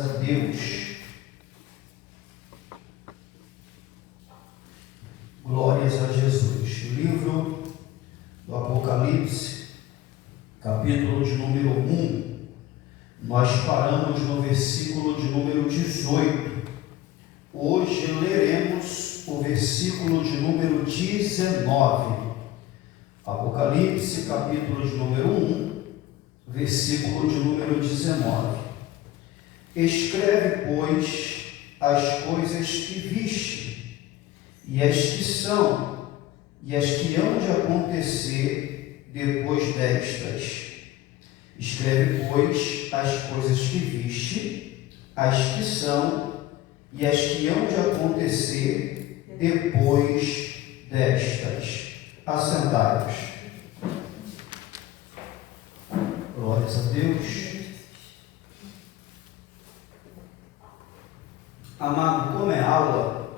a Deus. Glórias a Jesus. Livro do Apocalipse, capítulo de número 1, nós paramos no versículo de número 18. Hoje leremos o versículo de número 19. Apocalipse, capítulo de número 1, versículo de número 19. Escreve, pois, as coisas que viste, e as que são, e as que hão de acontecer depois destas. Escreve, pois, as coisas que viste, as que são, e as que hão de acontecer depois destas. Assentai-vos. Glórias a Deus. Amado, como é aula,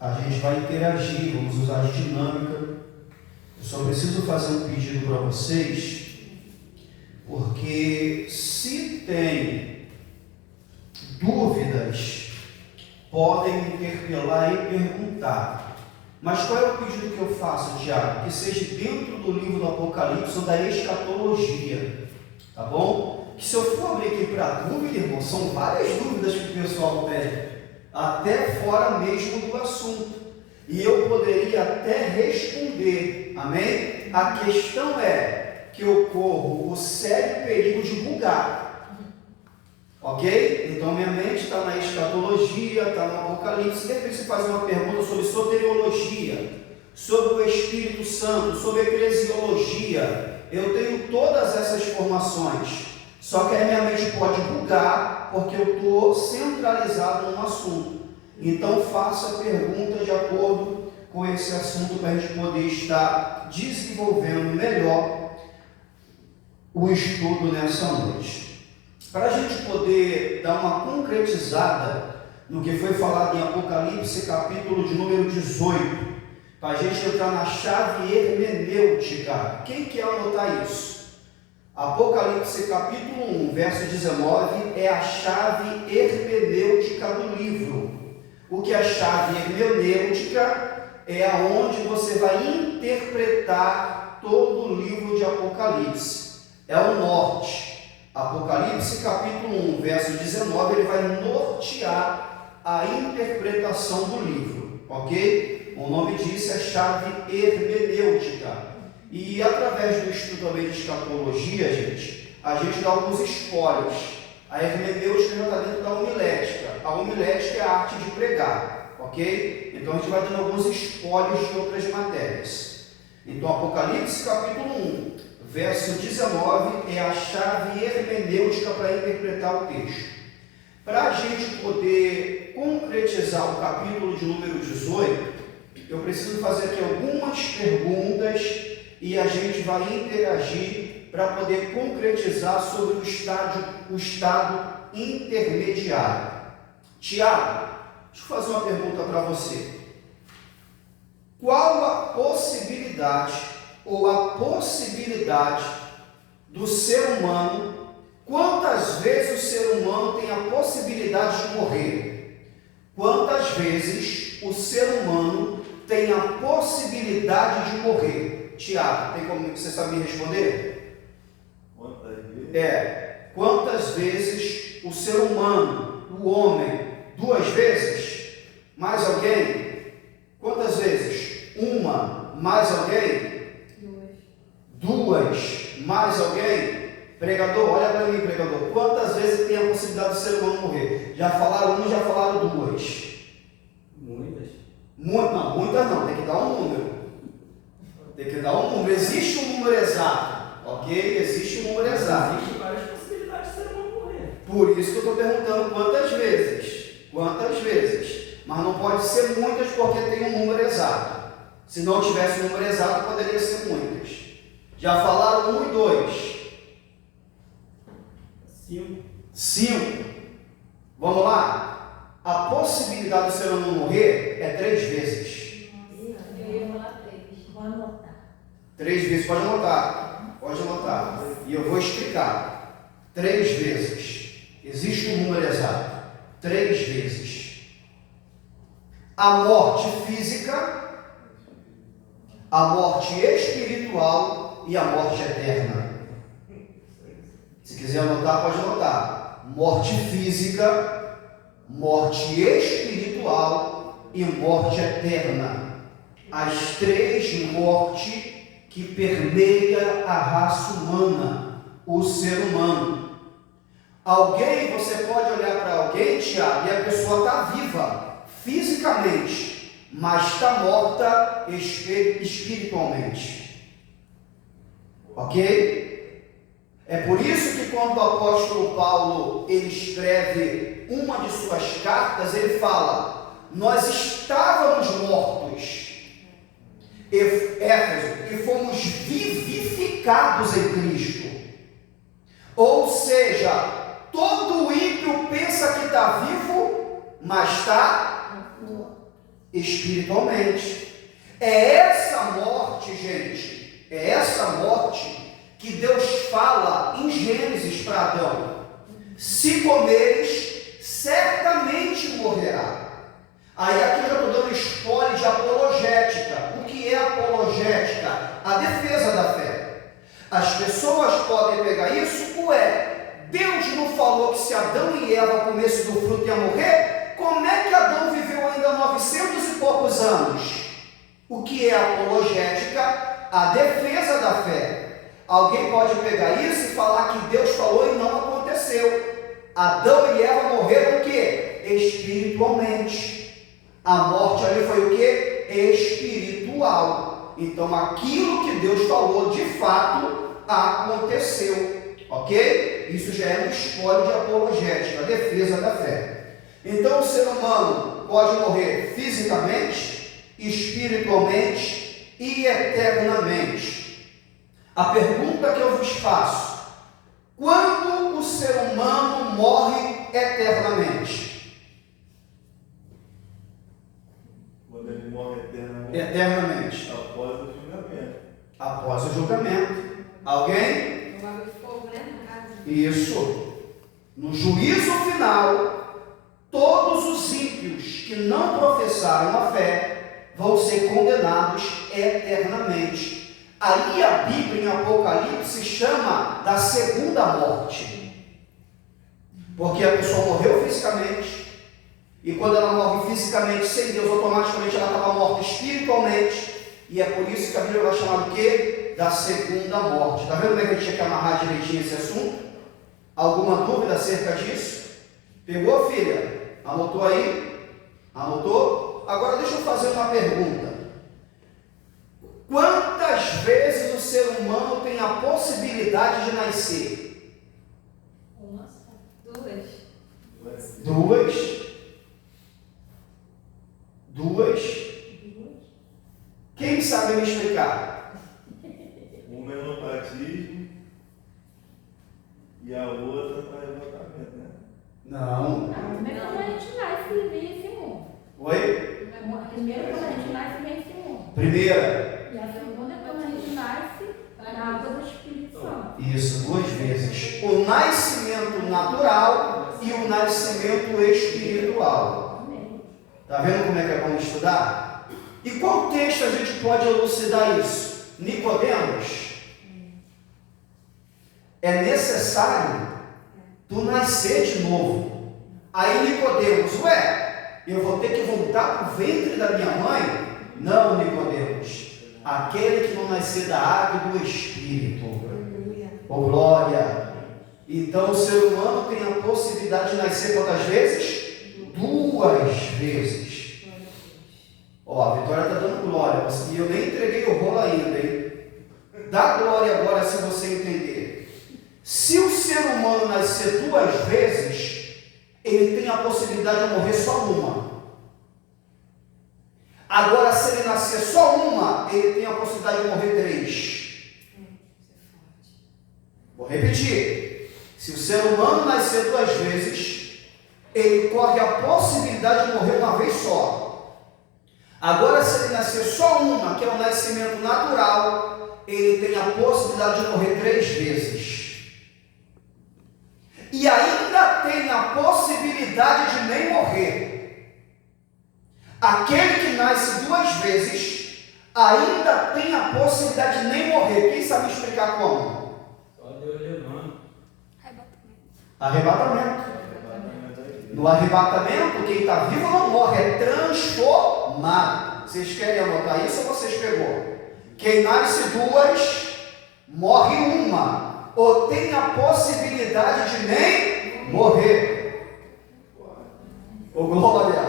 a gente vai interagir, vamos usar a dinâmica. Eu só preciso fazer um pedido para vocês, porque se tem dúvidas, podem me interpelar e perguntar. Mas qual é o pedido que eu faço, Tiago? Que seja dentro do livro do Apocalipse ou da escatologia, tá bom? Que se eu for abrir aqui para dúvida, irmão, são várias dúvidas que o pessoal tem, até fora mesmo do assunto, e eu poderia até responder, amém? A questão é que eu corro o sério perigo de bugar, ok? Então minha mente está na escatologia, está no Apocalipse. De repente você faz uma pergunta sobre soteriologia, sobre o Espírito Santo, sobre eclesiologia. Eu tenho todas essas formações, só que a minha mente pode bugar, porque eu estou centralizado num assunto. Então faça a pergunta de acordo com esse assunto, para a gente poder estar desenvolvendo melhor o estudo nessa noite. Para a gente poder dar uma concretizada no que foi falado em Apocalipse, capítulo de número 18, para a gente entrar na chave hermenêutica. Quem quer anotar isso? Apocalipse capítulo 1, verso 19, é a chave hermenêutica do livro. O que é a chave hermenêutica? É aonde você vai interpretar todo o livro de Apocalipse. É o norte. Apocalipse capítulo 1, verso 19, ele vai nortear a interpretação do livro, ok? O nome disso é chave hermenêutica. E através do estudo também de escatologia, a gente dá alguns espólios. A hermenêutica já está dentro da homilética. A homilética é a arte de pregar, ok? Então a gente vai dando alguns espólios de outras matérias. Então Apocalipse capítulo 1, verso 19 é a chave hermenêutica para interpretar o texto. Para a gente poder concretizar o capítulo de número 18, eu preciso fazer aqui algumas perguntas e a gente vai interagir para poder concretizar sobre o estado intermediário. Tiago, deixa eu fazer uma pergunta para você. Qual a possibilidade ou a possibilidade do ser humano, quantas vezes o ser humano tem a possibilidade de morrer? Quantas vezes o ser humano tem a possibilidade de morrer? Tiago, tem como você sabe me responder? Quantas vezes o ser humano, o homem, 2 vezes? Mais alguém? Quantas vezes? 1, mais alguém? 2, mais alguém? Pregador, olha para mim, pregador. Quantas vezes tem a possibilidade do ser humano morrer? Já falaram 1, já falaram 2. Muitas. Não, muitas não, tem que dar um número. Tem que dar um número. Existe um número exato, ok? Existe um número exato. Existem várias possibilidades de ser humano morrer. Por isso que eu estou perguntando quantas vezes. Quantas vezes? Mas não pode ser muitas, porque tem um número exato. Se não tivesse um número exato, poderia ser muitas. Já falaram 1 e 2. 5. Vamos lá? A possibilidade do ser humano morrer é 3 vezes. Eu ia falar 3. Vou anotar. 3 vezes, pode anotar. Pode anotar. E eu vou explicar. 3 vezes. Existe um número exato, 3 vezes. A morte física, a morte espiritual e a morte eterna. Se quiser anotar, pode anotar. Morte física, morte espiritual e morte eterna. As 3 mortes que permeia a raça humana, o ser humano. Alguém, você pode olhar para alguém, Tiago, e a pessoa está viva fisicamente, mas está morta espiritualmente. Ok? É por isso que quando o apóstolo Paulo ele escreve uma de suas cartas, ele fala: nós estávamos mortos, Éfeso, e fomos vivificados em Cristo. Ou seja, todo ímpio pensa que está vivo, mas está espiritualmente. É essa morte, gente, é essa morte que Deus fala em Gênesis para Adão: se comeres, certamente morrerá. Aí aqui eu já estou dando spoiler de apologética. O que é apologética? A defesa da fé. As pessoas podem pegar isso, Deus não falou que se Adão e Eva comessem do fruto ia morrer? Como é que Adão viveu ainda 900 e poucos anos? O que é apologética? A defesa da fé. Alguém pode pegar isso e falar que Deus falou e não aconteceu. Adão e Eva morreram o quê? Espiritualmente. A morte ali foi o quê? Espiritual. Então aquilo que Deus falou de fato aconteceu. Ok? Isso já é um spoiler de apologética, a defesa da fé. Então o ser humano pode morrer fisicamente, espiritualmente e eternamente. A pergunta que eu vos faço: quando o ser humano morre eternamente? Quando ele morre eternamente. Eternamente. Após o julgamento. Após o julgamento. Alguém? Isso. No juízo final, todos os ímpios que não professaram a fé vão ser condenados eternamente. Aí a Bíblia em Apocalipse chama da segunda morte. Porque a pessoa morreu fisicamente, e quando ela morre fisicamente sem Deus, automaticamente ela estava morta espiritualmente. E é por isso que a Bíblia vai chamar do quê? Da segunda morte. Está vendo como é que a gente tinha que amarrar direitinho esse assunto? Alguma dúvida acerca disso? Pegou, filha? Anotou aí? Anotou? Agora deixa eu fazer uma pergunta. Quantas vezes o ser humano tem a possibilidade de nascer? Uma só. 2. 2? Quem sabe me explicar? Uma é no batismo e a outra no arrebatamento, né? Não. Primeiro quando a gente nasce e vem esse mundo. Oi? Primeiro quando a gente nasce e vem esse mundo. Primeira. E a segunda é quando a gente nasce na água do Espírito Santo. Isso, 2 vezes. O nascimento natural e o nascimento espiritual. Amém. Está vendo como é que é bom estudar? E qual texto a gente pode elucidar isso? Nicodemos. É necessário tu nascer de novo. Aí Nicodemos, eu vou ter que voltar para o ventre da minha mãe? Não, Nicodemos. Aquele que não nascer da água e do Espírito. Oh, glória! Então o ser humano tem a possibilidade de nascer quantas vezes? 2 vezes. Ó, a Vitória está dando glória, e eu nem entreguei o rolo ainda, hein? Dá glória agora se você entender. Se o ser humano nascer 2 vezes, ele tem a possibilidade de morrer só uma. Agora, se ele nascer só uma, ele tem a possibilidade de morrer 3. Vou repetir. Se o ser humano nascer 2 vezes, ele corre a possibilidade de morrer uma vez só. Agora, se ele nascer só uma, que é o nascimento natural, ele tem a possibilidade de morrer 3 vezes. e ainda tem a possibilidade de nem morrer. Aquele que nasce 2 vezes ainda tem a possibilidade de nem morrer. Quem sabe explicar como? Só Deus levando. Arrebatamento. No arrebatamento, quem está vivo não morre, é transformado. Vocês querem anotar isso ou vocês pegou? Quem nasce 2, morre 1. Ou tem a possibilidade de nem morrer. Ô glória,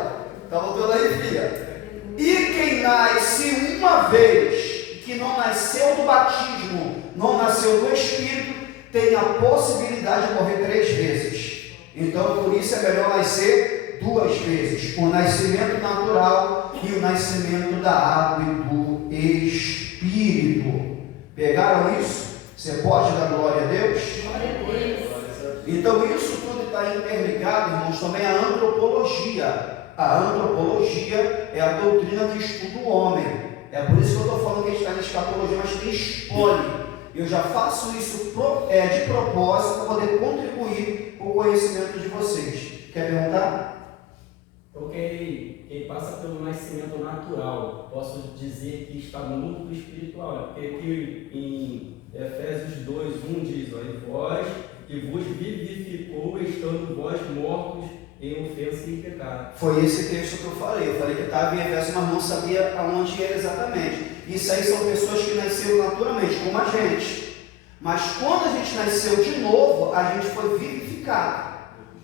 está voltando aí, filha. E quem nasce 1 vez, que não nasceu do batismo, não nasceu do Espírito, tem a possibilidade de morrer 3 vezes. Então, por isso é melhor nascer 2 vezes: o nascimento natural e o nascimento da água e do Espírito. Pegaram isso? Você pode dar glória a Deus? Glória a Deus. Então isso tudo está interligado, irmãos, também à antropologia. A antropologia é a doutrina que estuda o homem. É por isso que eu estou falando que a gente está na escatologia, mas tem espólio. Eu já faço isso de propósito para poder contribuir com o conhecimento de vocês. Quer perguntar? Então quem passa pelo nascimento natural, posso dizer que está morto do espiritual. Porque aqui em Efésios 2:1 diz: olha, vós que vos vivificou, estando vós mortos em ofensa e pecado. Foi esse texto que eu falei. Eu falei que estava em Efésios, mas não sabia aonde era exatamente. Isso aí são pessoas que nasceram naturalmente, como a gente. Mas quando a gente nasceu de novo, a gente foi vivificado.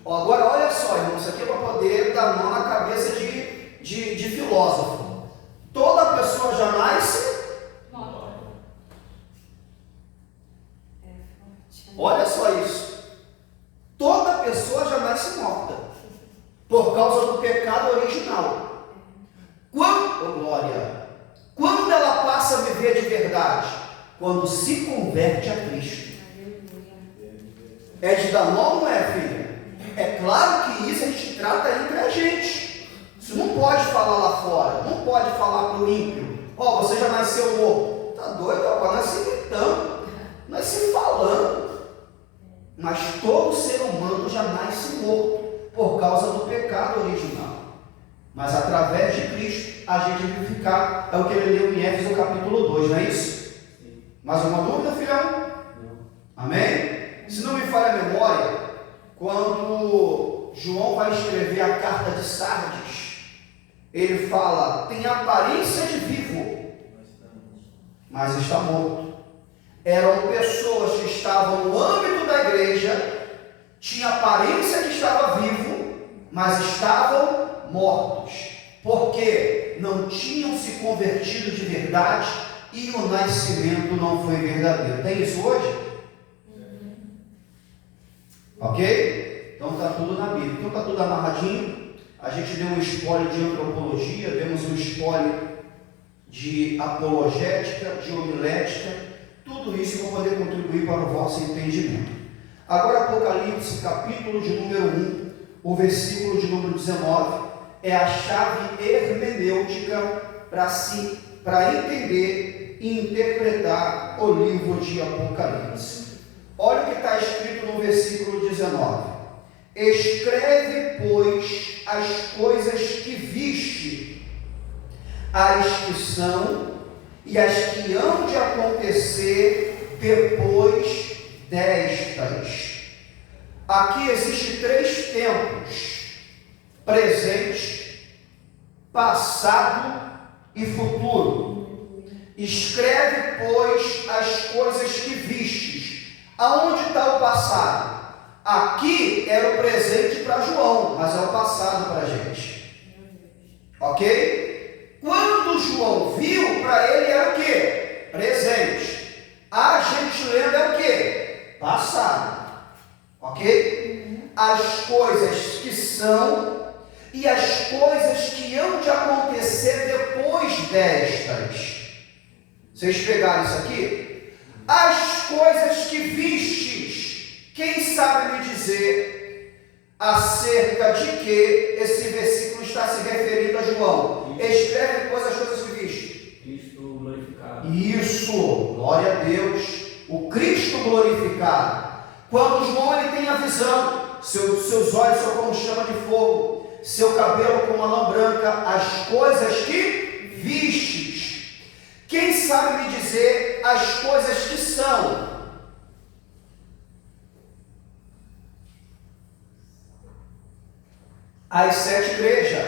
Agora, olha só, irmão, isso aqui é para poder dar mão na cabeça de filósofo. Toda pessoa já nasce. Olha só isso. Toda pessoa já nasce morta, por causa do pecado original. Quando ela passa a viver de verdade? Quando se converte a Cristo. É de dar nó, não é, filha? É claro que isso a gente trata entre a gente. Isso não pode falar lá fora, não pode falar para o ímpio: ó, você já nasceu morto. Tá doido, rapaz? Nasci gritando, nasci falando. Mas todo ser humano já nasce morto por causa do pecado original. Mas através de Cristo a gente é vivificado. É o que ele leu em Éfeso capítulo 2, não é isso? Sim. Mais uma dúvida, filhão? Não. Amém? Se não me falha a memória, quando João vai escrever a carta de Sardes, ele fala: tem aparência de vivo, mas está morto. Eram pessoas que estavam no âmbito da igreja, tinha aparência que estava vivo, mas estavam mortos, porque não tinham se convertido de verdade e o nascimento não foi verdadeiro. Tem isso hoje? Ok? Então está tudo na Bíblia. Então está tudo amarradinho. A gente deu um spoiler de antropologia, demos um spoiler de apologética, de homilética. Tudo isso para poder contribuir para o vosso entendimento. Agora, Apocalipse, capítulo de número 1, o versículo de número 19, é a chave hermenêutica para entender e interpretar o livro de Apocalipse. Olha o que está escrito no versículo 19: escreve, pois, as coisas que viste, as que são e as que hão de acontecer depois destas. Aqui existem 3 tempos: presente, passado e futuro. Escreve, pois, as coisas que vistes. Aonde está o passado? Aqui era o presente para João, mas é o passado para a gente. Ok? Quando João viu, para ele era o quê? Presente. A gente lendo é o quê? Passado. Ok? As coisas que são e as coisas que hão de acontecer depois destas. Vocês pegaram isso aqui? As coisas que vistes. Quem sabe me dizer acerca de que esse versículo está se referindo a João? Escreve, pois, as coisas que viste. Cristo glorificado. Isso, glória a Deus. O Cristo glorificado. Quando João ele tem a visão, seus olhos são como chama de fogo, seu cabelo como a lã branca, as coisas que vistes. Quem sabe me dizer as coisas que são? As 7 igrejas.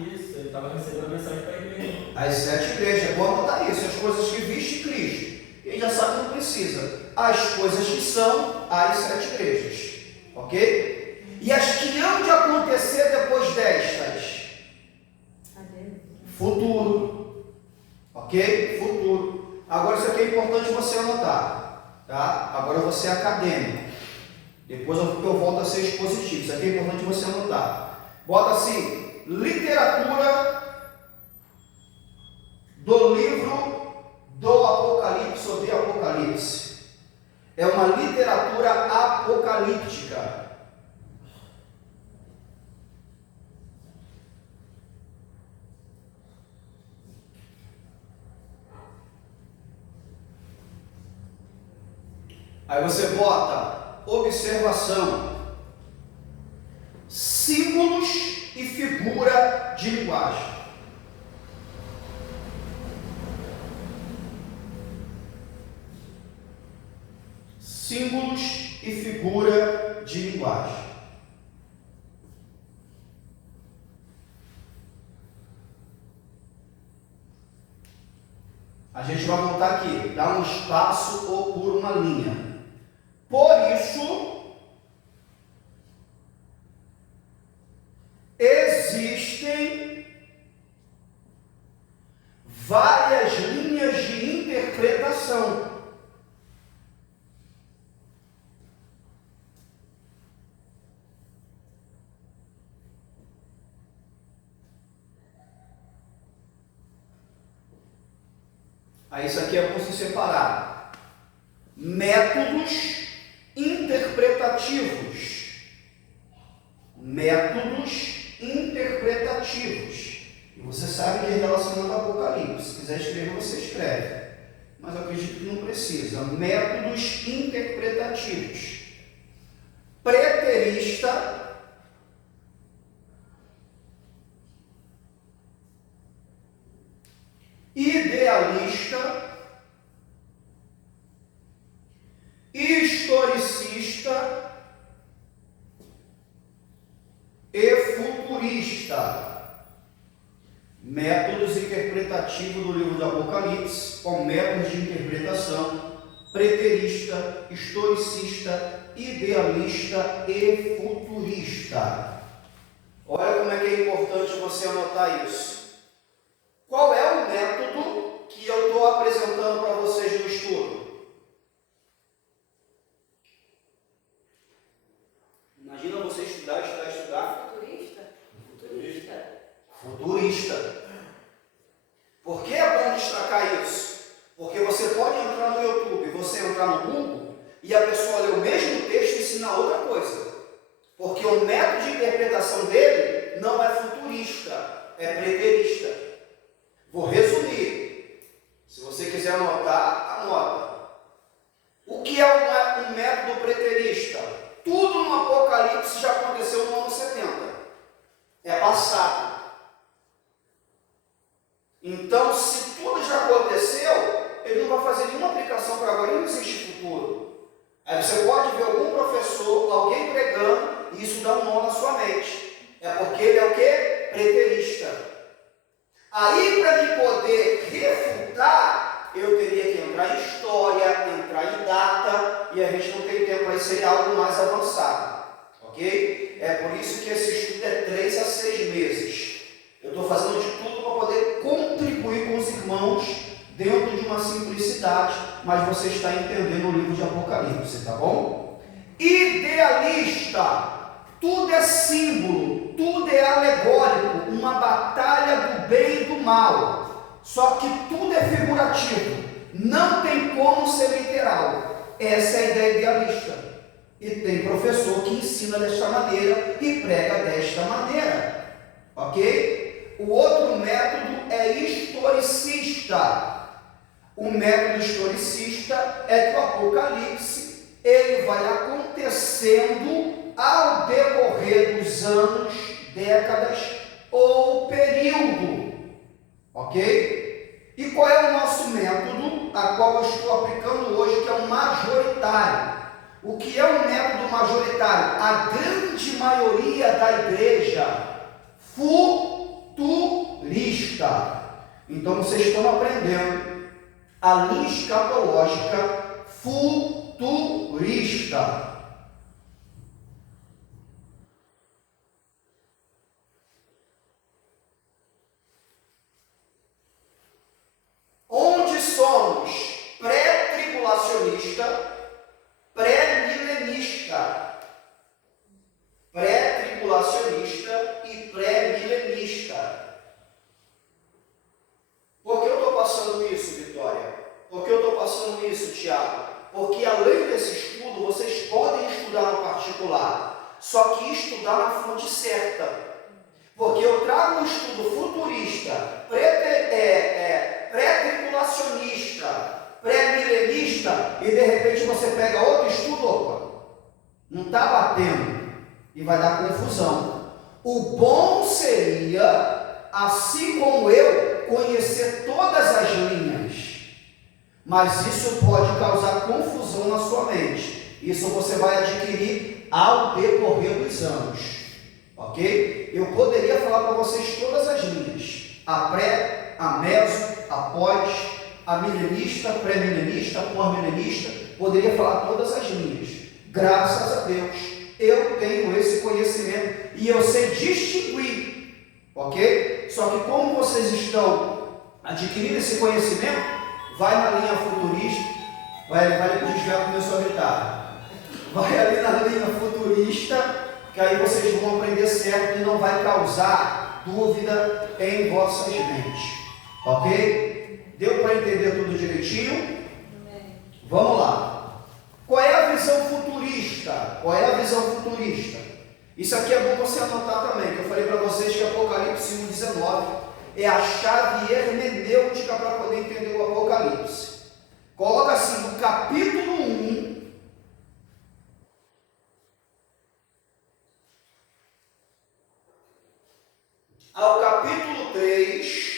Isso, ele estava recebendo a mensagem para a igreja. As 7 igrejas. Vou anotar isso. As coisas que viste Cristo. Ele já sabe que não precisa. As coisas que são as 7 igrejas. Ok? E as que hão de acontecer depois destas? Futuro. Ok? Futuro. Agora isso aqui é importante você anotar. Tá? Agora você é acadêmico. Depois eu volto a ser expositivo. Isso aqui é importante você anotar. Bota assim, literatura do livro do Apocalipse ou de Apocalipse. É uma literatura apocalíptica. Aí você bota observação, símbolos e figura de linguagem. Símbolos e figura de linguagem. A gente vai montar aqui, dar um espaço ou por uma linha. Por isso, existem várias linhas de interpretação. Aí isso aqui é bom se separar. Métodos interpretativos. Métodos interpretativos. E você sabe que é relacionado ao Apocalipse. Se quiser escrever, você escreve. Mas eu acredito que não precisa. Métodos interpretativos. Preterista. Idealista. Historicista e futurista. Métodos interpretativos do livro do Apocalipse, com métodos de interpretação: preterista, historicista, idealista e futurista. Olha como é que é importante você anotar isso. Qual é o método que eu estou apresentando para vocês no estudo? Imagina você estudar. Futurista. Por que é bom destacar isso? Porque você pode entrar no YouTube, você entrar no Google, e a pessoa ler o mesmo texto e ensinar outra coisa. Porque o método de interpretação dele não é futurista, é preterista. Vou resumir. Se você quiser anotar, anota. O que é um método preterista? Tudo no Apocalipse já aconteceu no ano 70. É passado. Então, se tudo já aconteceu, ele não vai fazer nenhuma aplicação para agora, e não existe futuro. Aí você pode ver algum professor, alguém pregando, e isso dá um nó na sua mente. É porque ele é o quê? Preterista. Aí, para me poder refutar, eu teria que entrar em história, entrar em data, e a gente não tem tempo, aí seria algo mais avançado. Ok? É por isso que esse estudo é 3 a 6 meses. Eu estou fazendo de tudo para poder contribuir com os irmãos dentro de uma simplicidade, mas você está entendendo o livro de Apocalipse, tá bom? Idealista. Tudo é símbolo, tudo é alegórico, uma batalha do bem e do mal. Só que tudo é figurativo, não tem como ser literal. Essa é a ideia idealista. E tem professor que ensina desta maneira e prega desta maneira. Ok? O outro método é historicista. O método historicista é que o Apocalipse ele vai acontecer acontecendo ao decorrer dos anos, décadas ou período. Ok? E qual é o nosso método, a qual eu estou aplicando hoje, que é o majoritário? O que é um método majoritário? A grande maioria da igreja futurista. Então vocês estão aprendendo a linha escatológica futurista. Onde somos pré-tribulacionista, pré-milenista. Pré-tribulacionista e pré-milenista. Por que eu estou passando isso, Vitória? Por que eu estou passando isso, Tiago? Porque além desse estudo, vocês podem estudar no particular, só que estudar na fonte certa. Porque eu trago um estudo futurista, pré-tribulacionista, pré-milenista, e de repente você pega outro estudo, opa, não está batendo, e vai dar confusão. O bom seria, assim como eu, conhecer todas as linhas, mas isso pode causar confusão na sua mente. Isso você vai adquirir ao decorrer dos anos, ok? Eu poderia falar para vocês todas as linhas: a pré, a meso, a pós, a milenista, pré-milenista, pós-milenista. Poderia falar todas as linhas. Graças a Deus, eu tenho esse conhecimento e eu sei distinguir, ok? Só que como vocês estão adquirindo esse conhecimento, vai na linha futurista, vai ali para o desviar começou a gritar. Vai ali na linha futurista, que aí vocês vão aprender certo e não vai causar dúvida em vossas mentes, ok? Deu para entender tudo direitinho? Vamos lá. Qual é a visão futurista? Qual é a visão futurista? Isso aqui é bom você anotar também, que eu falei para vocês que Apocalipse 1,19 é a chave hermenêutica para poder entender o Apocalipse. Coloca assim, no capítulo 1, ao capítulo 3,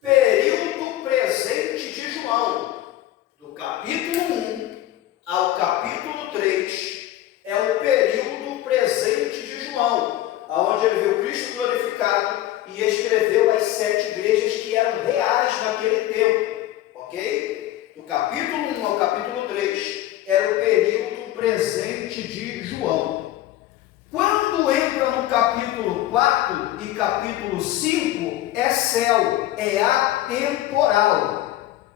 período presente de João. Do capítulo 1 ao capítulo 3 é o período presente de João, onde ele viu Cristo glorificado e escreveu as 7 igrejas que eram reais naquele tempo, ok? Do capítulo 1 ao capítulo 3 era o período presente de João. Quando entra no capítulo 4 e capítulo 5, é céu, é atemporal.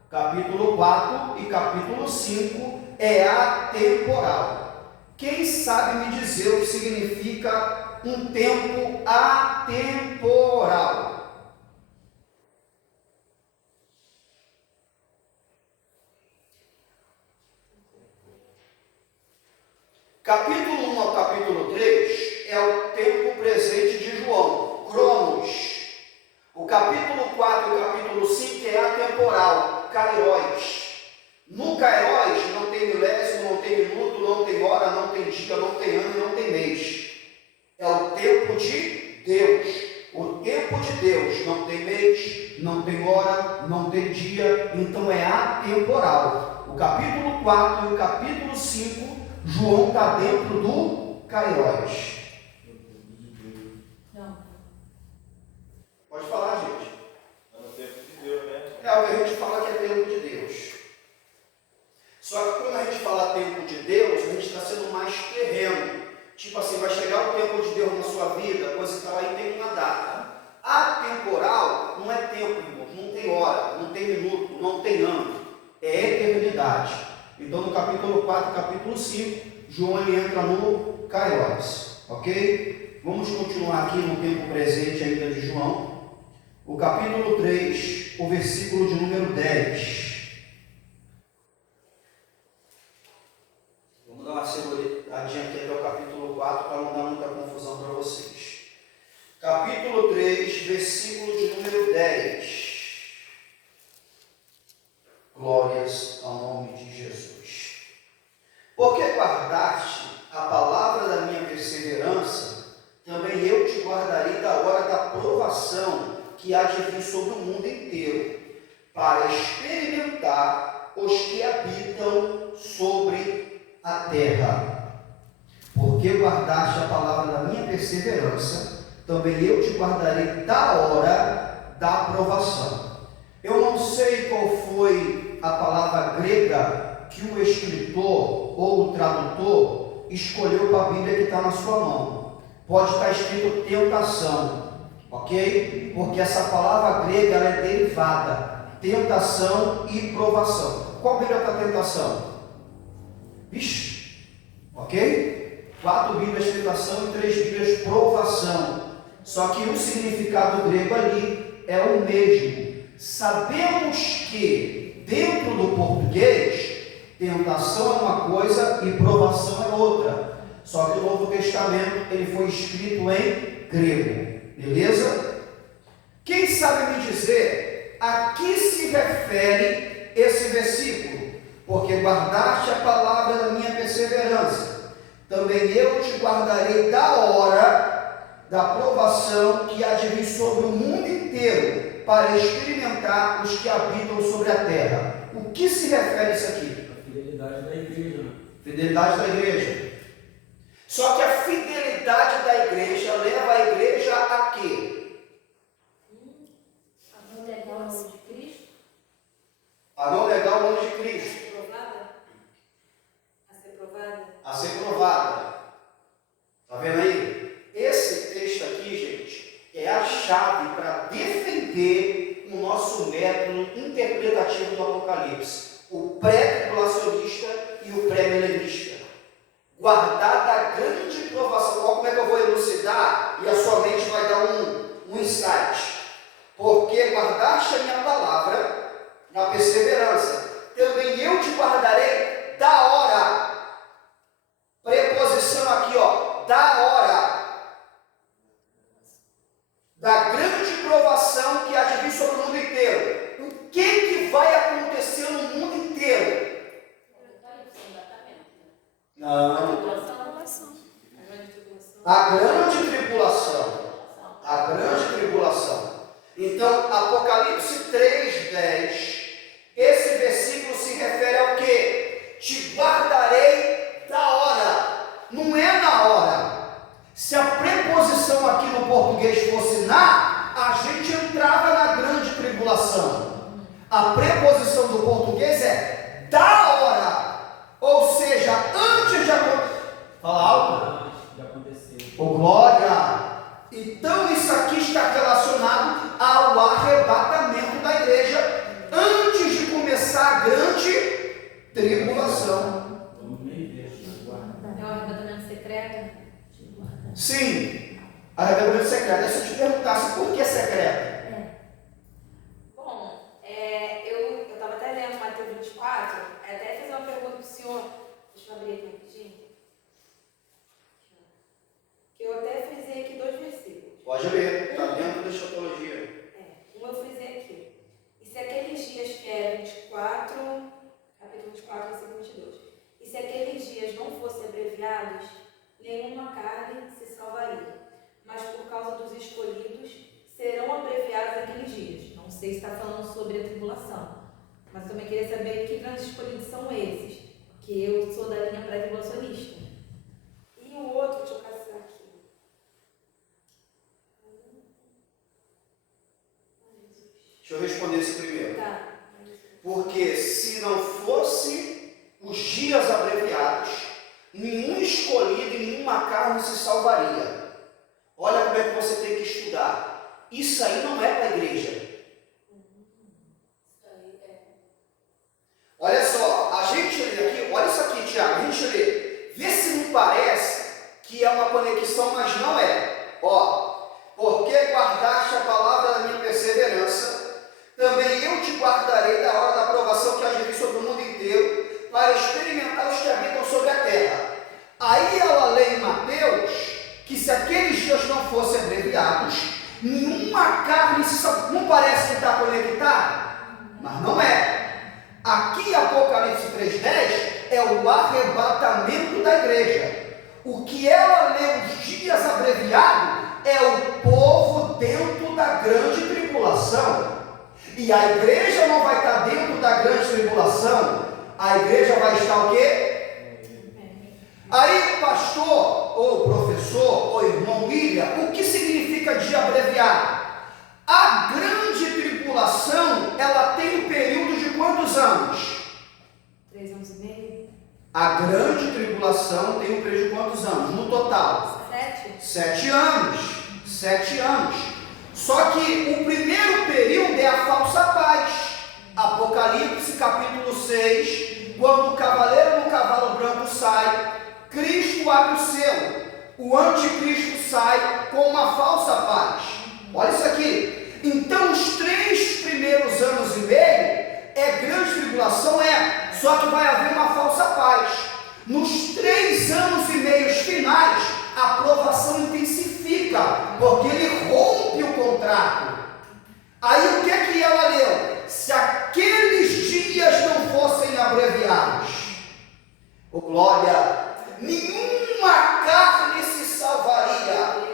Capítulo 4 e capítulo 5 é atemporal. Quem sabe me dizer o que significa um tempo atemporal? Capítulo 1 ao capítulo 3 é o tempo presente de João, Cronos. O capítulo 4 e o capítulo 5 é atemporal, Kairos. No Kairos não tem milésimo, não tem minuto, não tem hora, não tem dia, não tem ano e não tem mês. É o tempo de Deus. O tempo de Deus não tem mês, não tem hora, não tem dia, então é atemporal. O capítulo 4 e o capítulo 5, João está dentro do Kairos. Não. Pode falar, gente. É o tempo de Deus, né? É o que a gente fala que é tempo de Deus. Só que quando a gente fala tempo de Deus, a gente está sendo mais terreno. Tipo assim, vai chegar o tempo de Deus na sua vida, a coisa está lá e tem uma data. Atemporal não é tempo, irmão. Não tem hora, não tem minuto, não tem ano. É eternidade. Então no capítulo 4 e capítulo 5, João ele entra no Kairos. Ok? Vamos continuar aqui no tempo presente ainda de João. O capítulo 3, o versículo de número 10. Vamos dar uma seguradinha aqui até o capítulo 4 para não dar muita confusão para vocês. Capítulo 3, versículo de número 10. Glórias que há de vir sobre o mundo inteiro, para experimentar os que habitam sobre a terra. Porque guardaste a palavra da minha perseverança, também eu te guardarei da hora da aprovação. Eu não sei qual foi a palavra grega que o escritor ou o tradutor escolheu para a Bíblia que está na sua mão. Pode estar escrito tentação, ok? Porque essa palavra grega ela é derivada, tentação e provação. Qual Bíblia está tentação? Vixe, ok? 4 Bíblias tentação e 3 Bíblias provação. Só que o significado grego ali é o mesmo. Sabemos que dentro do português, tentação é uma coisa e provação é outra. Só que o Novo Testamento ele foi escrito em grego. Beleza? Quem sabe me dizer a que se refere esse versículo? Porque guardaste a palavra da minha perseverança, também eu te guardarei da hora da provação que há de vir sobre o mundo inteiro, para experimentar os que habitam sobre a terra. O que se refere isso aqui? A fidelidade da igreja. Fidelidade da igreja. Só que a fidelidade da igreja leva a igreja a quê? A não negar o nome de Cristo. A não negar o nome de Cristo. A ser provada. A ser provada. Está vendo aí? Esse texto aqui, gente, é a chave para defender o nosso método interpretativo do Apocalipse. O pré-tribulacionista e o pré-milenista. Guardar da grande provação. Olha como é que eu vou elucidar e a sua mente vai dar um insight. Porque guardaste a minha palavra na perseverança, também eu te guardarei da hora. Preposição aqui, ó, da hora. Da grande provação que há de vir sobre o mundo inteiro. O que vai acontecer no mundo inteiro? Não. A grande tribulação. A grande tribulação. Então, Apocalipse 3:10, esse versículo se refere ao quê? Te guardarei da hora. Não é na hora. Se a preposição aqui no português fosse na, a gente entrava na grande tribulação. A preposição do português é da hora. Ou seja, antes de acontecer. Fala alto. De acontecer. Oh, glória! Então isso aqui está relacionado ao arrebatamento da igreja antes de começar a grande tribulação. Vamos nem ver, guarda. É um arrebatamento secreto? Sim, arrebatamento secreto. E se eu te perguntasse por que secreto? Bom, eu estava até lendo Mateus 24, até fiz uma pergunta para o senhor. Deixa eu abrir aqui rapidinho. Que eu até frisei aqui 2 versículos. Pode ler, está dentro da escatologia. Um eu frisei aqui. E se aqueles dias que é 24, capítulo 24, versículo 22. E se aqueles dias não fossem abreviados, nenhuma carne se salvaria. Mas por causa dos escolhidos, serão abreviados aqueles dias. Não sei se está falando sobre a tribulação, mas eu também queria saber que grandes escolhidos são esses, porque eu sou da linha pré-tribulacionista. E o outro, deixa eu caçar aqui. Deixa eu responder esse primeiro. Tá. Porque se não fosse os dias abreviados, nenhum escolhido e nenhuma carne se salvaria. Olha como é que você tem que estudar. Isso aí não é para a igreja. Olha só, a gente lê aqui, olha isso aqui, Tiago, a gente lê. Vê se não parece que é uma conexão, mas não é. Ó, porque guardaste a palavra da minha perseverança, também eu te guardarei da hora da aprovação que há de vir sobre o mundo inteiro, para experimentar os que habitam sobre a terra. Aí ela lê em Mateus que se aqueles dias não fossem abreviados, nenhuma carne se salva. Não parece que está conectado? Mas não é. Aqui Apocalipse 3:10 é o arrebatamento da igreja. O que ela lê os dias abreviados é o povo dentro da grande tribulação. tribulação, e a igreja não vai estar dentro da grande tribulação, a igreja vai estar o quê? Aí, pastor, ou professor, ou irmão William, o que significa dia abreviado? A grande tribulação, ela tem um período de quantos anos? 3 anos e meio? A grande tribulação tem um período de quantos anos? No total? 7? 7 anos. 7 anos. Só que o primeiro período é a falsa paz. Apocalipse capítulo 6, quando o cavaleiro no cavalo branco sai, Cristo abre o selo, o anticristo sai com uma falsa paz. Olha isso aqui. Então os 3 primeiros anos e meio é grande tribulação, só que vai haver uma falsa paz. Nos 3 anos e meio finais, a provação intensifica, porque ele rompe o contrato. Aí o que é que ela leu? Se aqueles dias não fossem abreviados, oh glória, nenhuma carne se salvaria.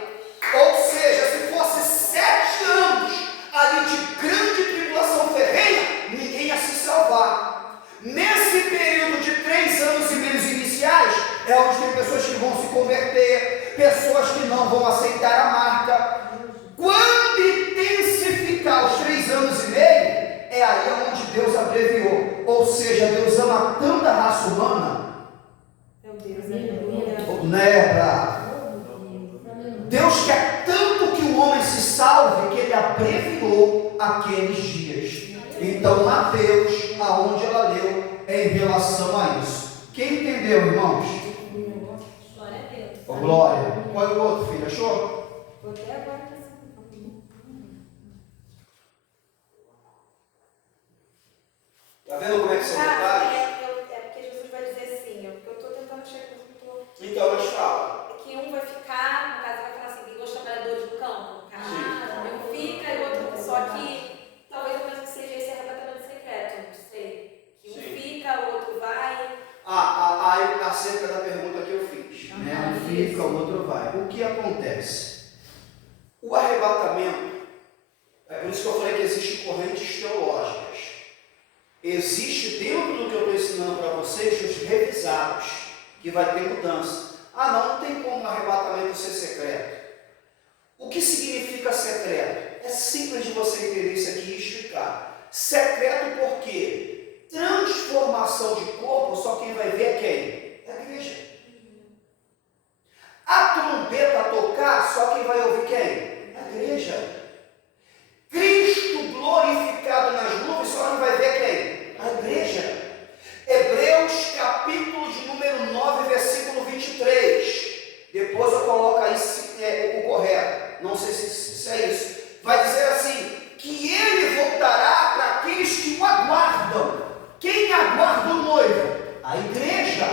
Ou seja, se fosse 7 anos ali de grande tribulação ferrenha, ninguém ia se salvar. Nesse período de 3 anos e meio iniciais, é onde tem pessoas que vão se converter, pessoas que não vão aceitar a marca. Quando intensificar os 3 anos e meio, é aí onde Deus abreviou. Ou seja, Deus ama tanta raça humana. Meu Deus, aleluia. Deus quer tanto que o homem se salve que ele abreviou aqueles dias. Então, Mateus, aonde ela leu, é em relação a isso. Quem entendeu, irmãos? Glória a Deus. Oh, glória. Qual é o outro, filho? Achou? Vou até agora para essa. Está vendo como é que são detalhes? É porque Jesus vai dizer assim, eu estou tentando chegar no Então, mas fala. é que um vai ficar, no caso vai falar assim, os trabalhadores do campo, um fica e o outro, só que talvez eu pense que seja esse arrebatamento secreto, não sei, que um Sim. fica, o outro vai. Acerca da pergunta que eu fiz, né? Um fica, o outro vai. O que acontece? O arrebatamento, é por isso que eu falei que existem correntes teológicas. Existe dentro do que eu estou ensinando para vocês os revisados, que vai ter mudança. Não tem como o arrebatamento ser secreto. O que significa secreto? É simples de você entender isso aqui e explicar. Secreto por quê? Transformação de corpo, só quem vai ver é quem? É a igreja. A trombeta tocar, só quem vai ouvir quem? É a igreja. Cristo glorificado nas nuvens, só quem vai ver quem? A igreja. Hebreus capítulo de número 9, versículo 23. Depois eu coloco aí o correto. Não sei se é isso. Vai dizer assim, que ele voltará para aqueles que o aguardam. Quem aguarda o noivo? A igreja.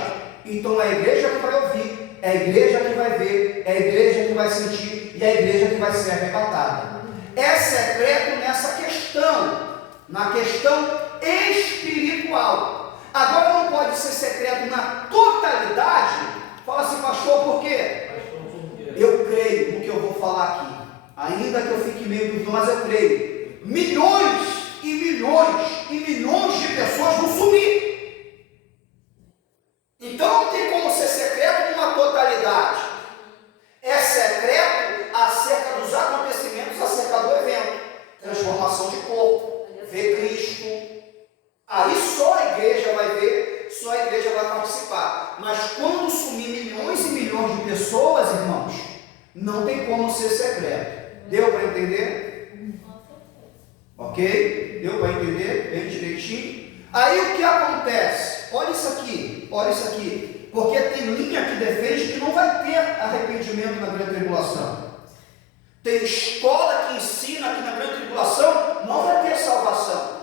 Então é a igreja que vai ouvir, é a igreja que vai ver, é a igreja que vai sentir e é a igreja que vai ser arrebatada. É secreto nessa questão, na questão espiritual. Agora não pode ser secreto na totalidade. Fala assim, pastor, por quê? Eu creio no que eu vou falar aqui. Ainda que eu fique meio dúvida, mas eu creio. Milhões e milhões e milhões de pessoas vão sumir. Então não tem como ser secreto numa totalidade. É secreto acerca dos acontecimentos, acerca do evento. Transformação de corpo, ver Cristo. Aí só a igreja vai ver, só a igreja vai participar. Mas quando sumir milhões e milhões de pessoas, irmãos, não tem como ser secreto. Deu para entender? Ok? Deu para entender bem direitinho? Aí o que acontece? Olha isso aqui. Porque tem linha que defende que não vai ter arrependimento na grande tribulação. Tem escola que ensina que na grande tribulação não vai ter salvação.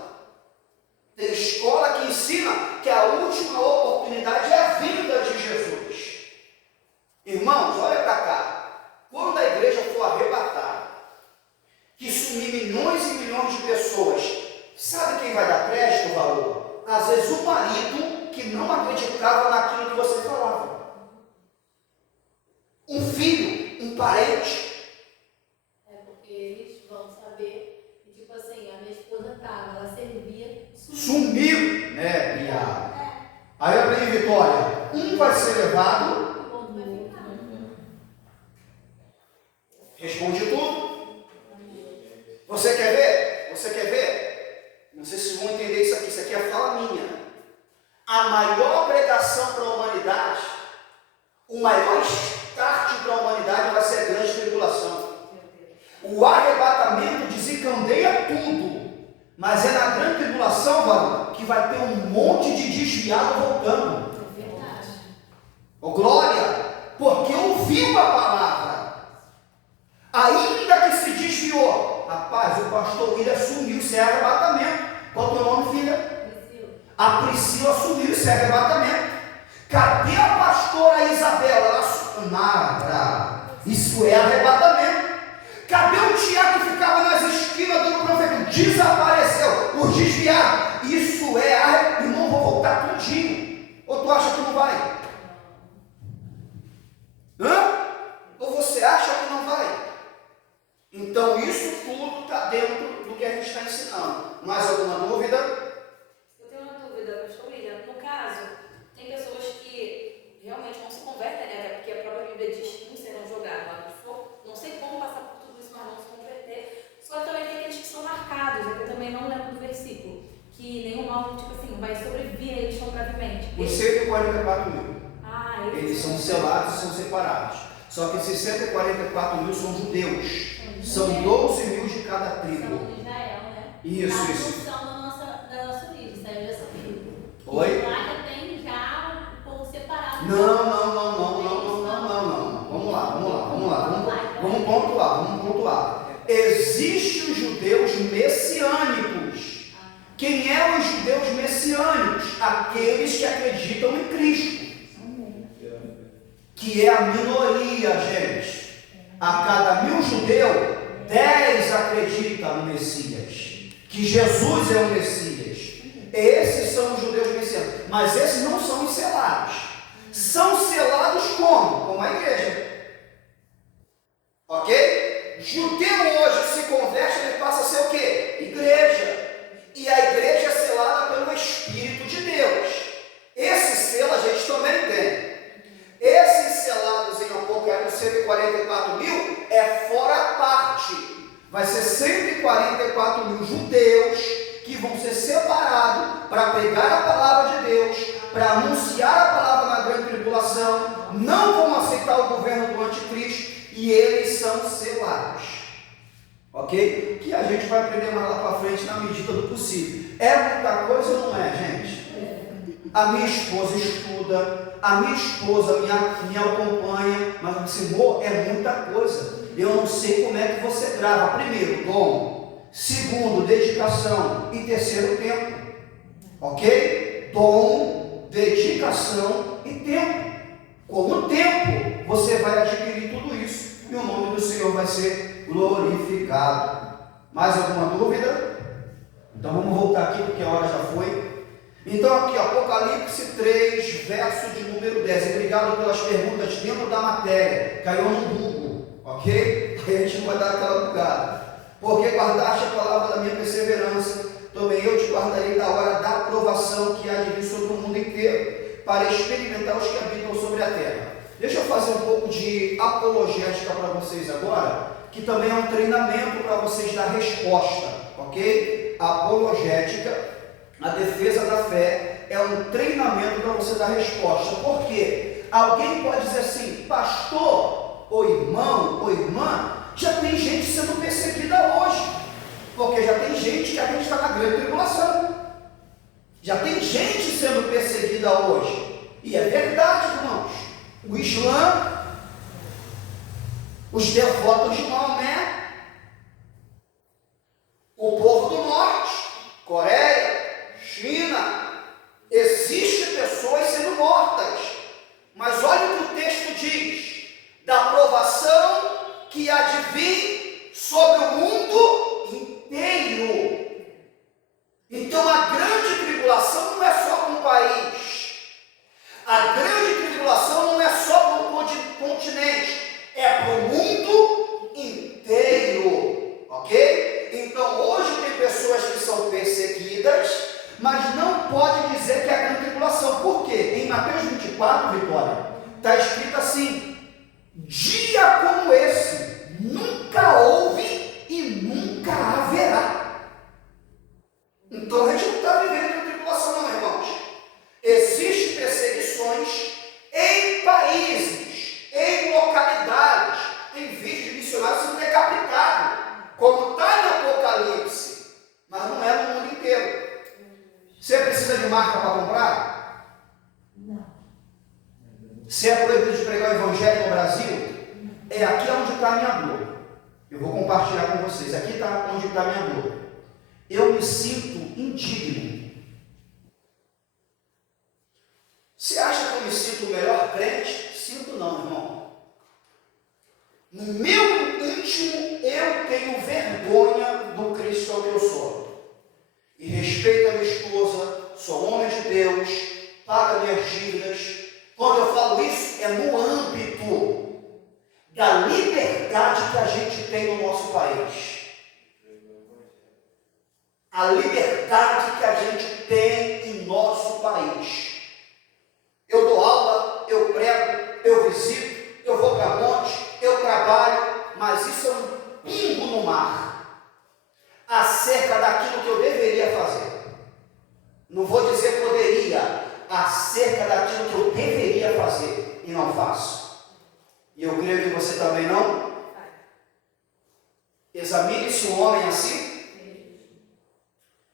Tem escola que ensina que a última oportunidade é a vinda de Jesus. Irmãos, olha para cá. Quando a igreja for arrebatada, que sumir milhões e milhões de pessoas, sabe quem vai dar crédito, valor? Às vezes o marido que não acreditava naquilo que você falava. Um filho, um parente. É porque eles vão saber, e tipo assim, Aí eu aprendi, Vitória, um vai ser levado. O outro vai ficar. Responde tudo. Você quer ver? Você quer ver? Não sei se vão entender isso aqui. Isso aqui é fala minha. A maior pregação para a humanidade, o maior start para a humanidade vai ser a grande tribulação. O arrebatamento desencandeia tudo. Mas é na grande tribulação, varão, que vai ter um monte de desviado voltando. É verdade. Ô glória! Porque ouviu a palavra. Ainda que se desviou. Rapaz, o pastor William assumiu isso é arrebatamento. Qual é o teu nome, filha? A Priscila assumiu isso é arrebatamento. Cadê a pastora Isabela? Ela nada. Isso é arrebatamento. Cadê o Tiago que ficava nas esquinas do profeta? Desapareceu. Os desviados. Isso é arrebatamento. Irmão, vou voltar tudinho. Ou tu acha que não vai? Hã? Ou você acha que não vai? Então isso tudo está dentro do que a gente está ensinando. Mais alguma dúvida? Eu tenho uma dúvida, pastor William. No caso, tem pessoas que realmente não se convertem, né? Até porque a própria Bíblia diz que não serão jogados lá no fogo. Não sei como passar por tudo isso, mas não se converter. Só que também tem aqueles que são marcados, eu também não lembro do versículo. Que nenhum mal, tipo assim, vai sobreviver a eles tão gravemente. Os 144 mil. Eles são selados e são separados. Só que esses 144 mil são judeus. São 12 mil de cada tribo. São de Israel, né? Isso, a isso. função do nosso livro, saiu dessa Bíblia. Oi? Lá já tem já o povo separado. Não. Vamos pontuar. Existem os judeus messiânicos. Quem é os judeus messiânicos? Aqueles que acreditam em Cristo. Que é a minoria, gente. A cada 1000 judeus, 10 acreditam no Messias. Que Jesus é o Messias. Esses são os judeus messiânicos. Mas esses não são os selados. São selados como? Como a igreja. Ok? Judeu hoje se converte, ele passa a ser o quê? Igreja. E a igreja é selada pelo Espírito de Deus. Esse selo a gente também tem. Esses selados em Apocalipse 144 mil é fora a parte. Vai ser 144 mil judeus que vão ser separados para pegar a palavra de Deus, para anunciar a palavra na grande tribulação, não vão aceitar o governo do anticristo e eles são selados. Ok? Que a gente vai aprender mais lá para frente na medida do possível. É muita coisa ou não é, gente? A minha esposa estuda, a minha esposa me acompanha, mas Senhor, é muita coisa. Eu não sei como é que você grava. Primeiro, dom. Segundo, dedicação. E terceiro, tempo. Ok? Dom, dedicação e tempo. Com o tempo, você vai adquirir tudo isso. E o nome do Senhor vai ser glorificado. Mais alguma dúvida? Então vamos voltar aqui, porque a hora já foi. Então aqui, Apocalipse 3, verso de número 10. Obrigado pelas perguntas dentro da matéria. Caiu no Google, ok? Aí a gente não vai dar aquela bugada. Porque guardaste a palavra da minha perseverança, também eu te guardarei da hora da aprovação que há de vir sobre o mundo inteiro, para experimentar os que habitam sobre a terra. Deixa eu fazer um pouco de apologética para vocês agora, que também é um treinamento para vocês dar resposta, ok? A apologética, a defesa da fé, é um treinamento para você dar resposta. Por quê? Alguém pode dizer assim, pastor, ou irmão, ou irmã, já tem gente sendo perseguida hoje, porque já tem gente que a gente está na grande tribulação, já tem gente sendo perseguida hoje, e é verdade, irmãos. O Islã, os devotos de Maomé, o povo do norte, Coreia, China, existem pessoas sendo mortas, mas olha o que o texto diz, da provação que há de vir sobre o mundo inteiro. Então a grande tribulação não é só para um país, a grande tribulação não é só para um continente, é para o mundo inteiro. assim: dia como esse nunca houve e nunca haverá. Então a gente não está vivendo em tribulação, não, irmãos. Existem perseguições em países, em localidades, em vídeos de missionários sendo decapitados, como está em Apocalipse, mas não é no mundo inteiro. Você precisa de marca para comprar? Não. Se é proibido de pregar o evangelho no Brasil, é aqui onde está a minha dor. Eu vou compartilhar com vocês. Aqui está onde está a minha dor. Eu me sinto indigno. Você acha que eu me sinto o melhor crente? Sinto não, irmão. No meu íntimo, eu tenho vergonha do cristão que eu sou. E respeito a minha esposa, sou homem de Deus, pago minhas dívidas. Quando eu falo isso, é no âmbito da liberdade que a gente tem no nosso país. A liberdade que a gente tem em nosso país. Eu dou aula, eu prego, eu visito, eu vou para monte, eu trabalho, mas isso é um pingo no mar acerca daquilo que eu deveria fazer. Não vou dizer poderia, acerca daquilo que eu deveria fazer e não faço. E eu creio que você também não. Examine se um homem é assim.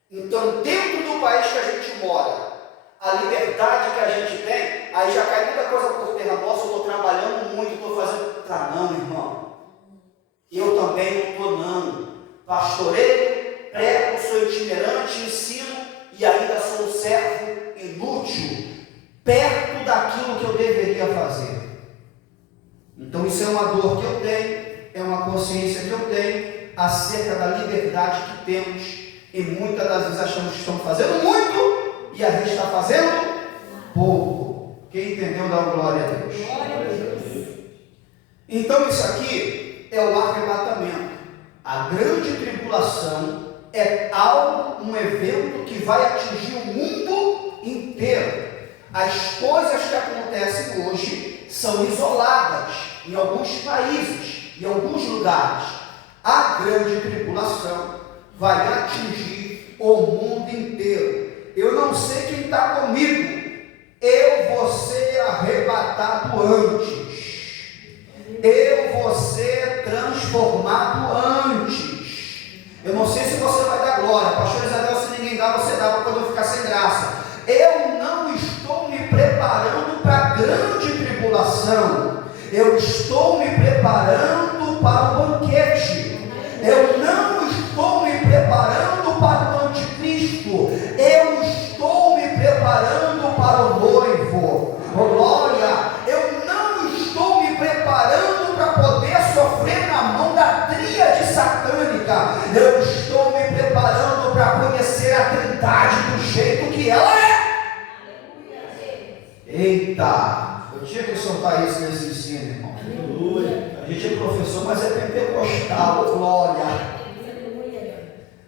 Então, dentro do país que a gente mora, a liberdade que a gente tem, aí já cai muita coisa por terra. Nossa, eu estou trabalhando muito, estou fazendo. Tá não, irmão. Eu também não estou não. Pastoreio, prego, sou itinerante, ensino e ainda sou um servo inútil, perto daquilo que eu deveria fazer. Então isso é uma dor que eu tenho, é uma consciência que eu tenho acerca da liberdade que temos. E muitas das vezes achamos que estamos fazendo muito e a gente está fazendo pouco. Quem entendeu, dá glória a Deus. Glória a Deus. Então isso aqui é o arrebatamento. A grande tribulação é algo, um evento que vai atingir o mundo inteiro. As coisas que acontecem hoje são isoladas em alguns países, em alguns lugares. A grande tribulação vai atingir o mundo inteiro. Eu não sei quem está comigo. Eu vou ser arrebatado antes. Eu vou ser transformado antes. Eu não sei se você vai dar glória. Pastor Isabel, se ninguém dá, você dá para quando eu ficar sem graça. Eu não estou me preparando para a grande tribulação. Eu estou me preparando para o banquete. Eu não estou me preparando para o anticristo. Eu estou me preparando para o noivo. Glória! Eu não estou me preparando para poder sofrer na mão da tríade satânica. Eu estou me preparando para conhecer a Trindade do jeito que ela é. Eita! Eu tinha que soltar isso nesse ensino, irmão. Aleluia! A gente é professor, mas é pentecostal. Glória!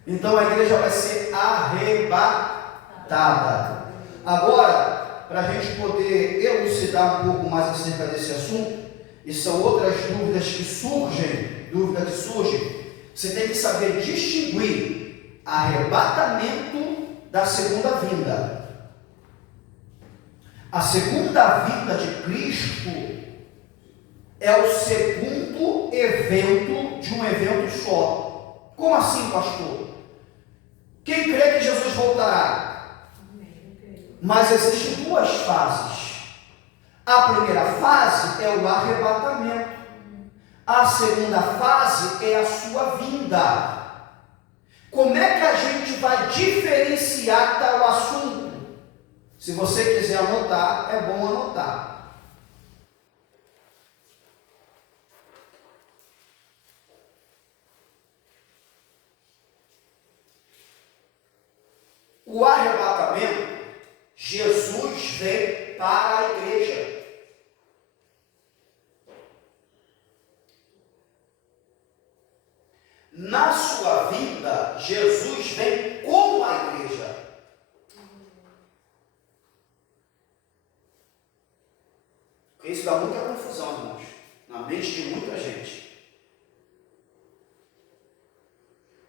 Então a igreja vai ser arrebatada. Agora, para a gente poder elucidar um pouco mais acerca desse assunto, e são outras dúvidas que surgem, você tem que saber distinguir arrebatamento da segunda vinda. A segunda vinda de Cristo é o segundo evento de um evento só. Como assim, pastor? Quem crê que Jesus voltará? Mas existem duas fases. A primeira fase é o arrebatamento. A segunda fase é a sua vinda. Como é que a gente vai diferenciar tal assunto? Se você quiser anotar, é bom anotar. O arrebatamento, Jesus vem para a igreja. Na sua vinda, Jesus vem como a igreja. Porque isso dá muita confusão. confusão, irmãos, na mente de muita gente.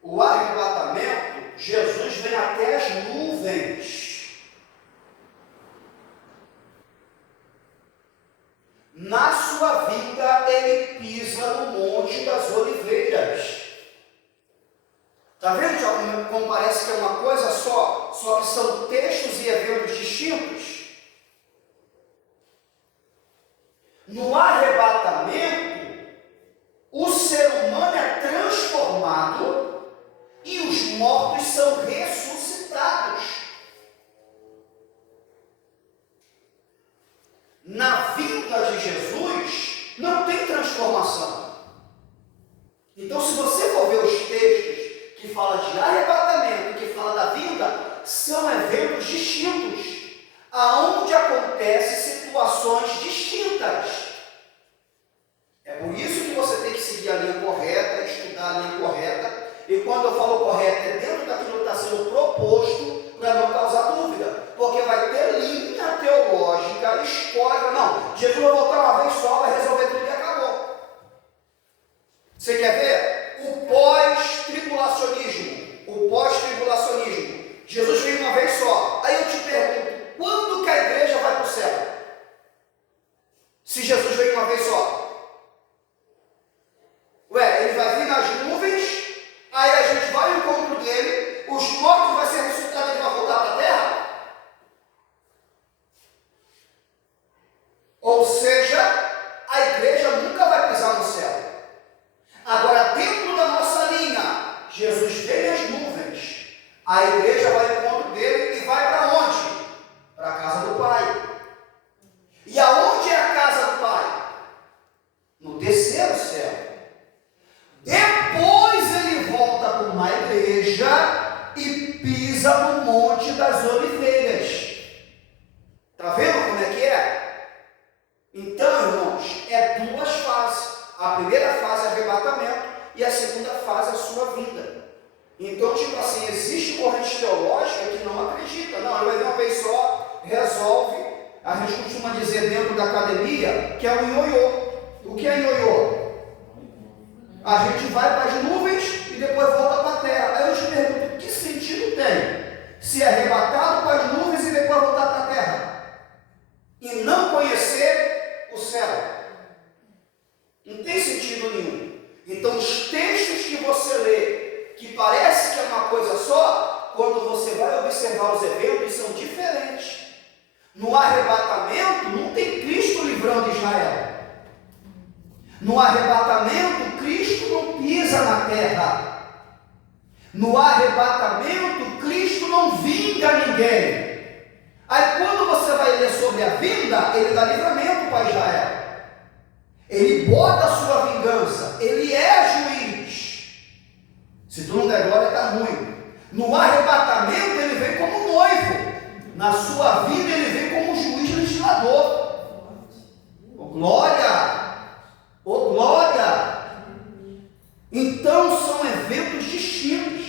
O arrebatamento, Jesus vem até as nuvens. Na sua vinda, ele pisa no Monte das Oliveiras. Está vendo como parece que é uma coisa só que são textos e eventos distintos? No arrebatamento, o ser humano é transformado e os mortos são ressuscitados. Na vinda de Jesus, não tem transformação. Então, se você for ver os textos que fala de arrebatamento, que fala da vinda, são eventos distintos, aonde acontecem situações distintas. É por isso que você tem que seguir a linha correta, estudar a linha correta, e quando eu falo correta, é dentro daquilo que está sendo proposto, para não causar dúvida, porque vai ter linha teológica, escolha, não, Jesus vai voltar uma vez só, vai resolver tudo e acabou. Você quer ver? O pós-tribulacionismo. Jesus veio uma vez só. Aí eu te pergunto, quando que a igreja vai para o céu? Se Jesus veio uma vez só. Ué, ele vai vir nas nuvens, aí a gente vai ao encontro dele, os mortos vão ser ressuscitados e ele vai voltar para a terra? Ou seja, a igreja nunca vai pisar no céu. Agora, dentro da nossa linha, Jesus vem nas nuvens, a igreja vai ao encontro dele e vai para onde? Para a casa do Pai. E aonde é a casa do Pai? No terceiro céu. Depois ele volta para uma igreja e pisa no Monte das Oliveiras. Está vendo como é que é? Então, irmãos, é duas fases. A primeira fase é arrebatamento e a segunda fase é a sua vinda. Então, tipo assim, existe corrente teológica que não acredita. Não, ele vai vir uma vez só, resolve. A gente costuma dizer dentro da academia que é um ioiô. O que é ioiô? A gente vai para as nuvens e depois volta para a terra. Aí eu te pergunto, que sentido tem se é arrebatado para as nuvens e depois voltar para a terra? E não conhecer o céu. Não tem sentido nenhum. Então, os textos que você lê, que parece que é uma coisa só, quando você vai observar os eventos, são diferentes. No arrebatamento, não tem Cristo livrando Israel. No arrebatamento, Cristo não pisa na terra. No arrebatamento, Cristo não vinga ninguém. Aí, quando você vai ler sobre a vinda, ele dá livramento para Israel. Ele bota a sua vingança, ele é juiz. Se tu não der glória, está ruim. No arrebatamento, ele vem como noivo. Na sua vida, ele vem como juiz legislador. Oh, glória! Oh, glória! Então, são eventos distintos.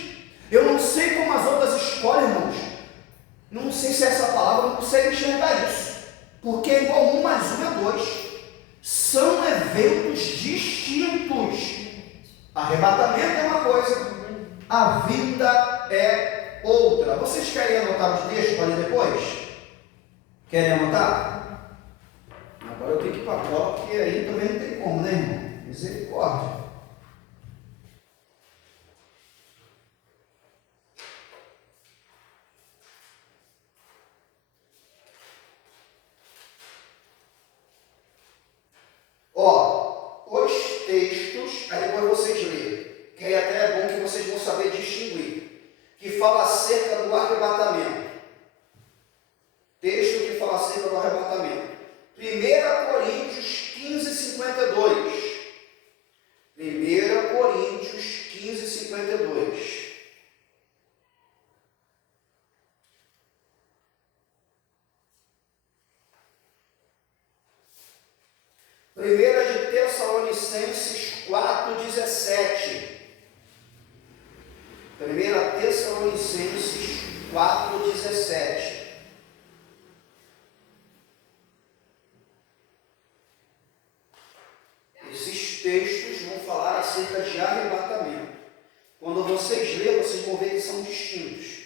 Eu não sei como as outras escolas, irmãos. Não sei se essa palavra não consegue enxergar isso. Porque é igual 1 mais 1 é 2. São eventos distintos. Arrebatamento é uma coisa, a vinda é outra. Vocês querem anotar os textos para ler depois? Querem anotar? Agora eu tenho que ir para a prova, porque aí também não tem como, né, irmão? Misericórdia. Ó, os textos, aí depois vocês lêem, que aí até é bom que vocês vão saber distinguir, que fala acerca do arrebatamento. Texto que fala acerca do arrebatamento. 1 Coríntios 15, 52. 1 Coríntios 15, 52. 1 de Tessalonicenses 4,17. 1 Tessalonicenses 4,17. 1 Tessalonicenses 4,17. 1 textos vão falar acerca de arrebatamento. Quando vocês lerem, vocês vão ver que são distintos.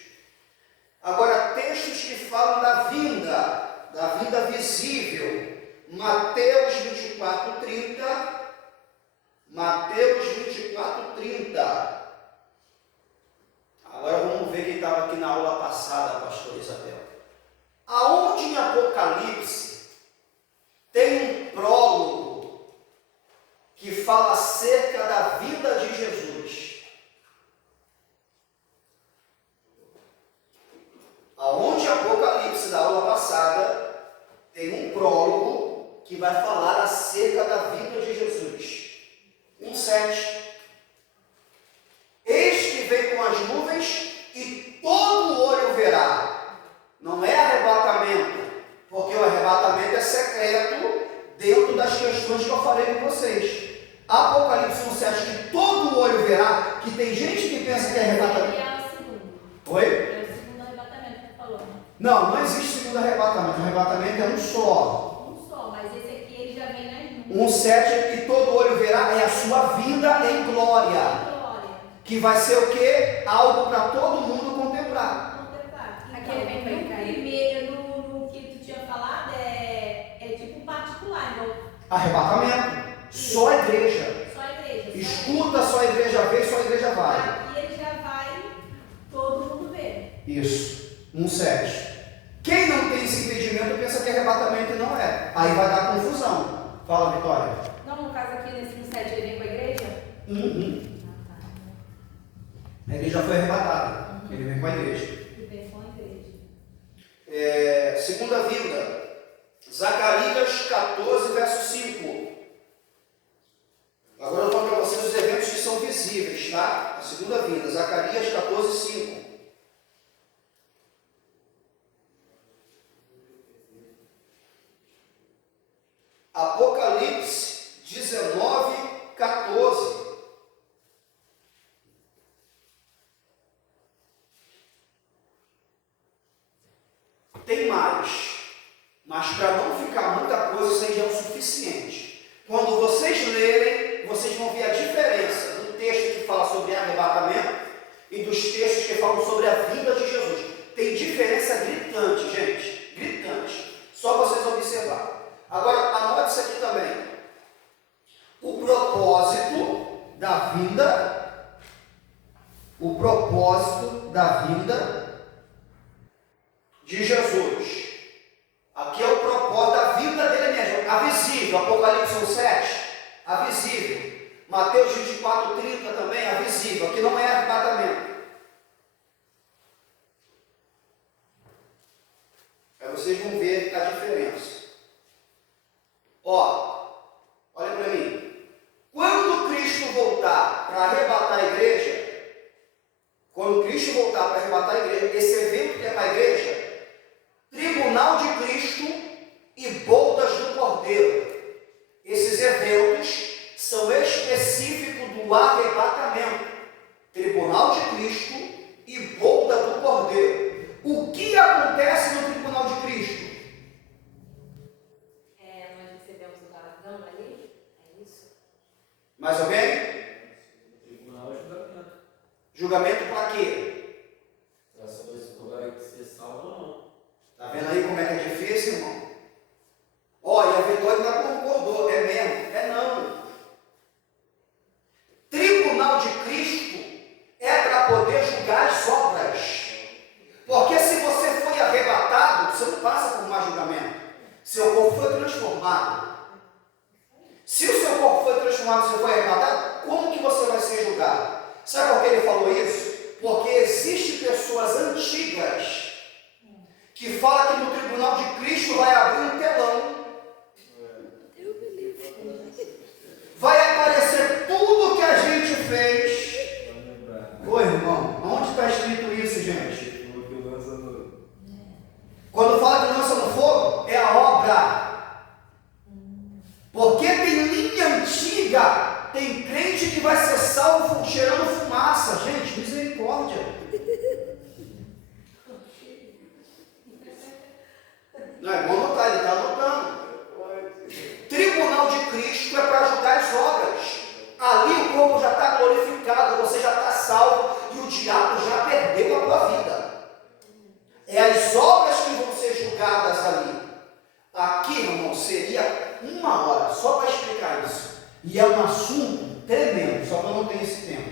Agora, textos que falam da vinda visível. Mateus 24, 30. Mateus 24, 30. Agora vamos ver quem estava aqui na aula passada, pastor Isabel. Aonde em Apocalipse tem um prólogo que fala acerca da vinda de Jesus? Aonde em Apocalipse, da aula passada, tem um prólogo que vai falar acerca da vinda de Jesus. 1,7. Eis que vem com as nuvens e todo olho verá. Não é arrebatamento, porque o arrebatamento é secreto dentro das questões que eu falei com vocês. Apocalipse 1,7, que todo olho verá, que tem gente que pensa que é arrebatamento. É o segundo. Oi? É o segundo arrebatamento que falou. Não existe segundo arrebatamento. O arrebatamento é um só. Um só, mas esse aqui ele já vem nas nuvens. 1,7 é que todo olho verá, é a sua vinda em glória. Glória. Que vai ser o quê? Algo para todo mundo contemplar. Contemplar. Aqui ele vem pra no cair. primeiro, no que tu tinha falado, é tipo particular, igual Arrebatamento. Só a igreja. só a igreja. Escuta, só a igreja vê, só a igreja vai. Aqui ele já vai todo mundo ver. Isso. 1,7. Quem não tem esse entendimento pensa que arrebatamento não é. Aí vai dar confusão. Fala, Vitória. Não, no caso aqui nesse 1,7 ele vem com a igreja? Uhum. A igreja foi arrebatada. Ele vem com a igreja. E vem com a igreja. Segunda vinda. Zacarias 14, verso 5. Agora eu falo para vocês os eventos que são visíveis, tá? A segunda vinda. Zacarias 14, 5. Apocalipse 19, 14. Tem mais, mas para não ficar muita coisa, isso aí já é o suficiente. Quando vocês lerem, vocês vão ver a diferença do texto que fala sobre arrebatamento e dos textos que falam sobre a vinda de Jesus. Tem diferença gritante, gente, gritante. Só vocês observar. Agora, anote isso aqui também. O propósito da vinda, de Jesus. Aqui é o propósito da vida dele mesmo. A visível, Apocalipse 1,7, a visível. Mateus 24, 30 também, a visível. Aqui não é arrebatamento. Aí vocês vão ver a diferença. Olha para mim. Quando Cristo voltar para arrebatar a igreja, esse evento que é para a igreja, tribunal de Cristo e bodas do Cordeiro. Esses eventos são específicos do arrebatamento. Tribunal de Cristo e boda do Cordeiro. O que acontece no tribunal de Cristo? Nós recebemos o galardão ali, é isso? Mais alguém? Tribunal é julgamento. Julgamento para quê? Para saber se tu vai ser salvo ou não. Tá vendo aí como é que é difícil, irmão? Olha, a Vitória ainda concordou. É mesmo? É não. Tribunal de Cristo é para poder julgar as obras. Porque se você foi arrebatado, você não passa por mais julgamento. Seu corpo foi transformado. Se o seu corpo foi transformado, você foi arrebatado, como que você vai ser julgado? Sabe por que ele falou isso? Porque existem pessoas antigas que falam que no tribunal de Cristo vai abrir um telão. Vai aparecer tudo que a gente fez. Ô irmão, onde está escrito isso, gente? Quando fala que lança no fogo, é a obra. Porque tem linha antiga, tem crente que vai ser salvo cheirando fumaça. Gente, misericórdia. Não é bom anotar, ele está anotando. E é um assunto tremendo, só que eu não tenho esse tempo.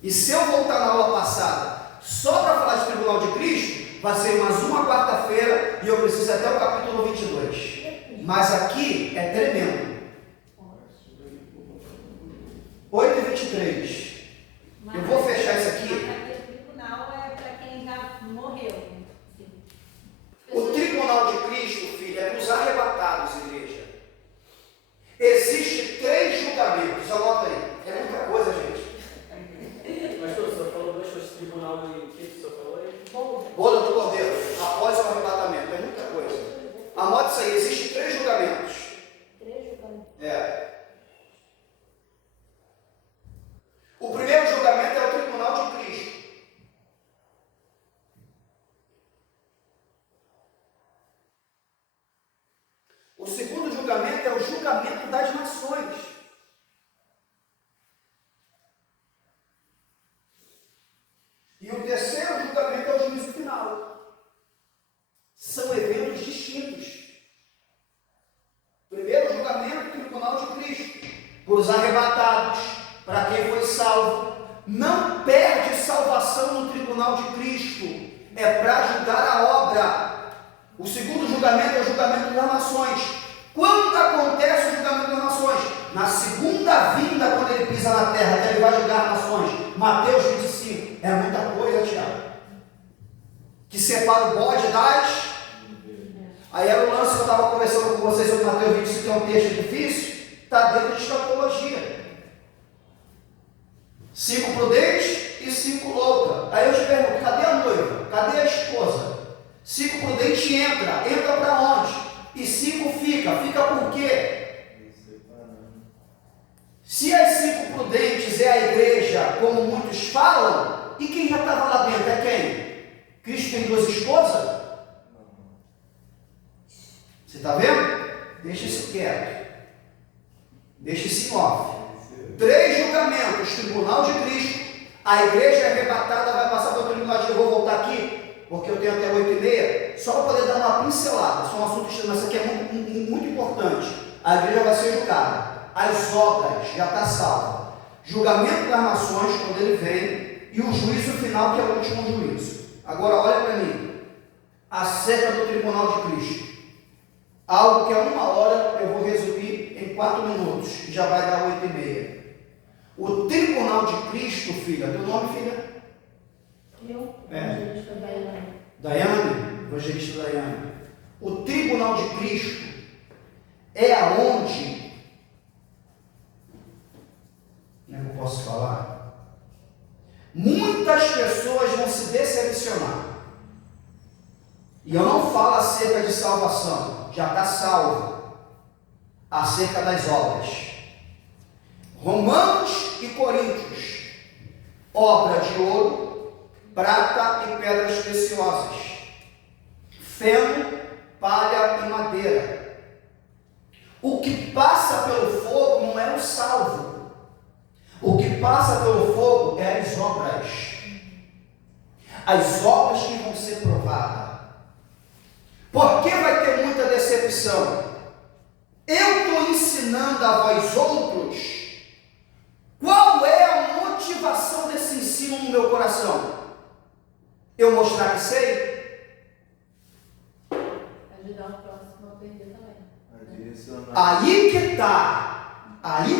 E se eu voltar na aula passada só para falar de tribunal de Cristo, vai ser mais uma quarta-feira e eu preciso até o capítulo 22. Mas aqui é tremendo. 8h23. Eu vou fechar isso aqui. O tribunal é para quem já morreu. O tribunal de Cristo, filho, é dos arrebatados, igreja. Existem 3 julgamentos. Anota aí. É muita coisa, gente. Pastor, o senhor falou 2 coisas, tribunal e o que o senhor falou aí? Boda do Cordeiro, após o arrebatamento. É muita coisa. Anote isso aí. Existem 3 julgamentos. 3 julgamentos. O primeiro julgamento é o tribunal de Cristo. O segundo julgamento é o julgamento das nações. E o terceiro julgamento é o juízo final. São eventos distintos. Primeiro julgamento, tribunal de Cristo, para os arrebatados, para quem foi salvo. Não perde salvação no tribunal de Cristo, é para julgar a obra. O segundo julgamento é o julgamento das nações. Quando acontece o julgamento das nações? Na segunda vinda, quando ele pisa na terra, que ele vai julgar as nações. Mateus 25. É muita coisa, Tiago. Que separa o bode das... Aí era o lance que eu estava conversando com vocês sobre Mateus 25, que é um texto difícil. Está dentro de escatologia. 5 prudentes e 5 loucas. Aí eu te pergunto, cadê a noiva? Cadê a esposa? 5 prudentes entra para onde? E 5 fica por quê? Se as 5 prudentes é a igreja, como muitos falam, e quem já estava lá dentro é quem? Cristo tem 2 esposas? Você está vendo? Deixa isso quieto. Deixa isso em off. 3 julgamentos, tribunal de Cristo, a igreja é arrebatada, vai passar pelo tribunal de... Eu vou voltar aqui, porque eu tenho até 8h30, só para poder dar uma pincelada. Isso é um assunto extremo, mas isso aqui é muito importante. A igreja vai ser julgada. As obras, já está salva. Julgamento das nações, quando ele vem, e o juízo final, que é o último juízo. Agora, olha para mim. Acerca do tribunal de Cristo. Algo que é 1 hora, eu vou resumir em 4 minutos, e já vai dar 8h30. O tribunal de Cristo, filha, teu nome, filha? Eu? É. Daiane. Daiane, evangelista Daiane. O tribunal de Cristo é aonde, como é que eu posso falar? Muitas pessoas vão se decepcionar. E eu não falo acerca de salvação, já está salvo. Acerca das obras. Romanos e Coríntios, obra de ouro, prata e pedras preciosas, feno, palha e madeira. O que passa pelo fogo não é o salvo. O que passa pelo fogo é as obras. As obras que vão ser provadas. Por que vai ter muita decepção? Eu estou ensinando a vós outros. Qual é a motivação desse ensino no meu coração? Eu mostrar que sei? Ajudar o próximo a perder também. Aí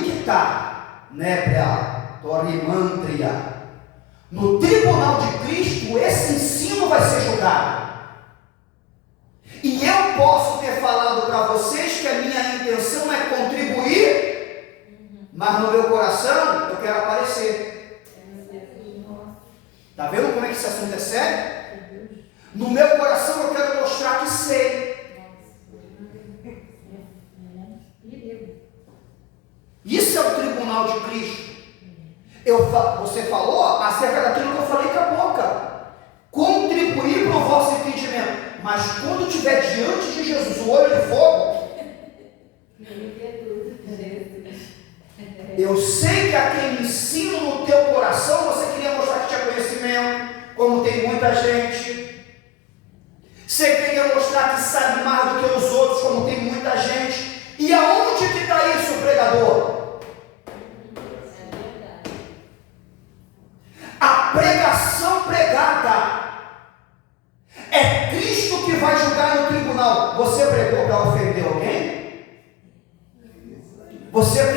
que está, Nébria, Torimantria. No tribunal de Cristo, esse ensino vai ser julgado. E eu posso ter falado para vocês que a minha intenção é contribuir, mas no meu coração eu quero aparecer. Está vendo como é que esse assunto é sério? No meu coração eu quero mostrar que sei. Isso é o tribunal de Cristo. Você falou acerca daquilo que eu falei com a boca. Contribuir para o vosso entendimento. Mas quando estiver diante de Jesus, o olho de fogo, eu sei que aquele ensino no teu coração, você queria mostrar que tinha conhecimento, como tem muita gente. Você queria mostrar que sabe mais do que os outros, como tem muita gente. E aonde que está isso, pregador?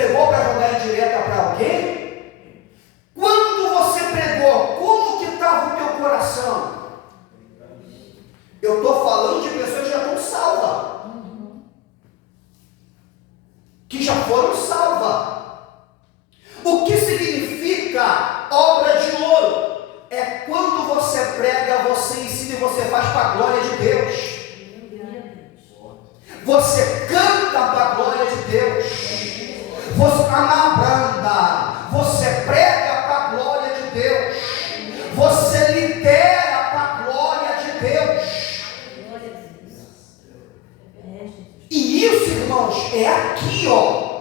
pregou para jogar indireta para alguém? Quando você pregou, como que estava o teu coração? Eu estou falando de pessoas que já estão salvas, que já foram salvas. O que significa obra de ouro? É quando você prega, você ensina e você faz para a glória de Deus. Você canta para a glória de Deus. Você está na branda. Você prega para a glória de Deus. Você lidera para a glória de Deus. E isso, irmãos, é aqui, ó.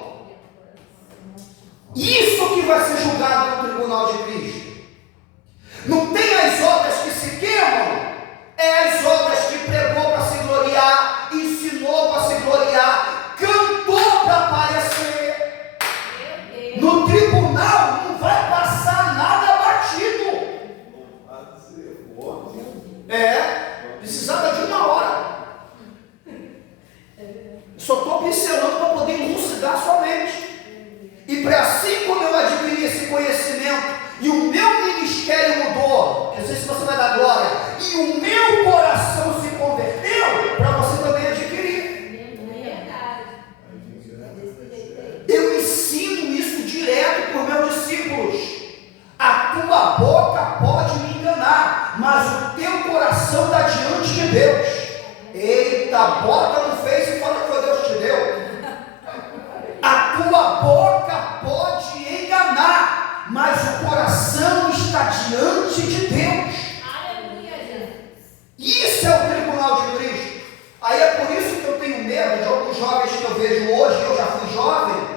Isso que vai ser julgado no tribunal de Cristo. Não tem as obras que se queimam, é as obras que pregou para se gloriar, ensinou para se gloriar, cantou para aparecer. No tribunal não vai passar nada batido. Precisava de uma hora. Só estou pincelando para poder elucidar sua mente. E para assim como eu adquiri esse conhecimento, e o meu ministério mudou, eu sei se você vai dar glória, e o meu coração se converteu, para você também adquirir. Eu ensino isso direto para os meus discípulos. A tua boca pode me enganar, mas o teu coração está diante de Deus. Eita, bota no Face e fala que foi Deus que te deu. A tua boca pode enganar, mas o coração está diante de Deus. Isso é o tribunal de Cristo. Aí é por isso que eu tenho medo de alguns jovens que eu vejo hoje. Eu já fui jovem,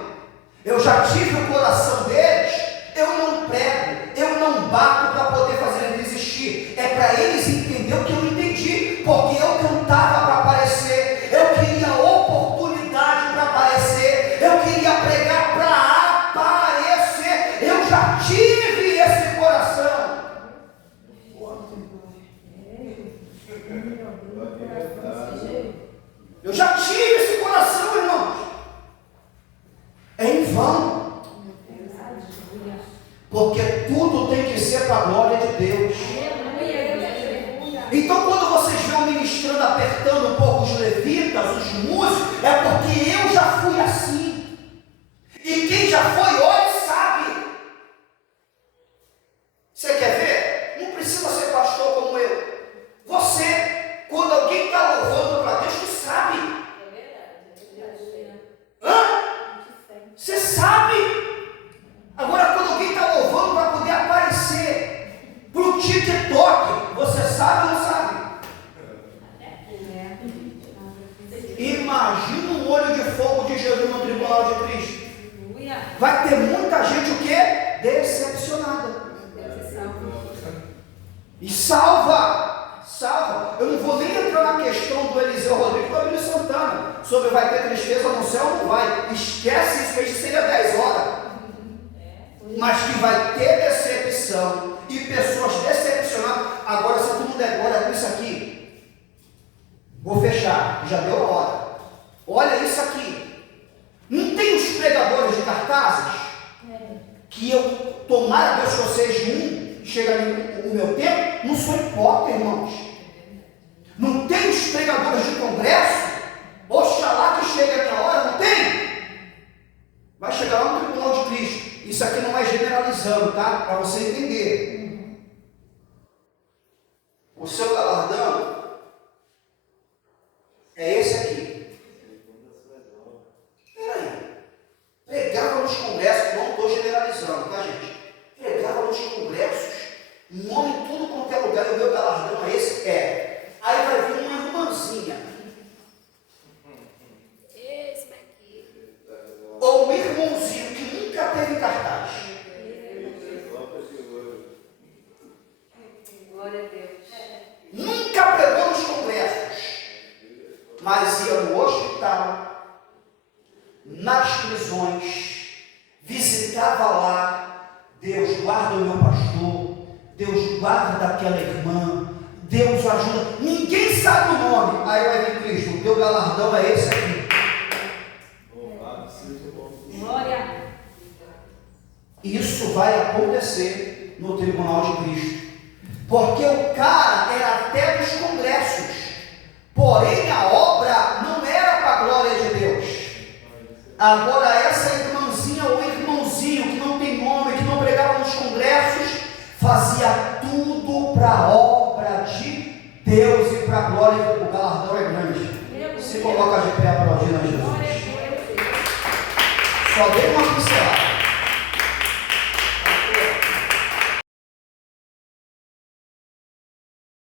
eu já tive o coração deles. Eu não prego, eu não bato para poder fazer eles desistir. É para eles entender o que eu entendi, porque eu cantava para aparecer, eu queria oportunidade para aparecer, eu queria pregar para aparecer. Eu já tive esse coração. Eu já tive esse coração, irmãos. É em vão. Porque tudo tem que ser para a glória de Deus. Então, quando vocês vêem o ministrando apertando um pouco os levitas, os músicos, é porque eu já fui assim. E quem já foi, olha e sabe. Você quer ver? Não precisa ser pastor como eu. Você, quando alguém está louvando para Deus, tu sabe. Você sabe. Agora, quando alguém está louvando para poder aparecer para o TikTok, você sabe ou não sabe? Imagina um olho de fogo de Jesus no tribunal de Cristo. Vai ter muita gente o quê? Decepcionada. E salva. Eu não vou nem entrar na questão do Eliseu Rodrigues e do Abílio Santana sobre vai ter tristeza no céu ou não vai. Esquece isso, que isso seria 10 horas. Mas que vai ter decepção e pessoas decepcionadas. Agora, se todo mundo der glória com isso aqui, vou fechar, já deu a hora. Olha isso aqui. Não tem os pregadores de cartazes que eu, tomara Deus que eu seja chega no meu tempo, não sou hipócrita, irmãos. Não tem os pregadores de congresso, oxalá que chegue a minha hora, não tem? Vai chegar lá no tribunal de Cristo. Isso aqui não é generalizando, tá? Para você entender. O seu galardão é esse aqui. Peraí. Pregava nos congressos, não estou generalizando, tá, gente? Pregava nos congressos, nome em tudo quanto é lugar, e o meu galardão é esse? É. Aí vai vir uma irmãzinha. Ou um irmãozinho que nunca teve cartaz. Glória a Deus. Nunca pregou nos congressos, mas ia no hospital, nas prisões, visitava lá. Deus guarda o meu pastor, Deus guarda aquela irmã, Deus ajuda. Ninguém sabe o nome. Aí vai vir Cristo, o teu galardão é esse aqui. Glória. Isso vai acontecer no tribunal de Cristo. Porque o cara era até dos congressos, porém a obra não era para a glória de Deus. Agora essa irmãzinha ou irmãozinho que não tem nome, que não pregava nos congressos, fazia tudo para a obra de Deus e para a glória. O galardão é grande. Se coloca de pé aplaudindo a Jesus. Só dei uma pincelada.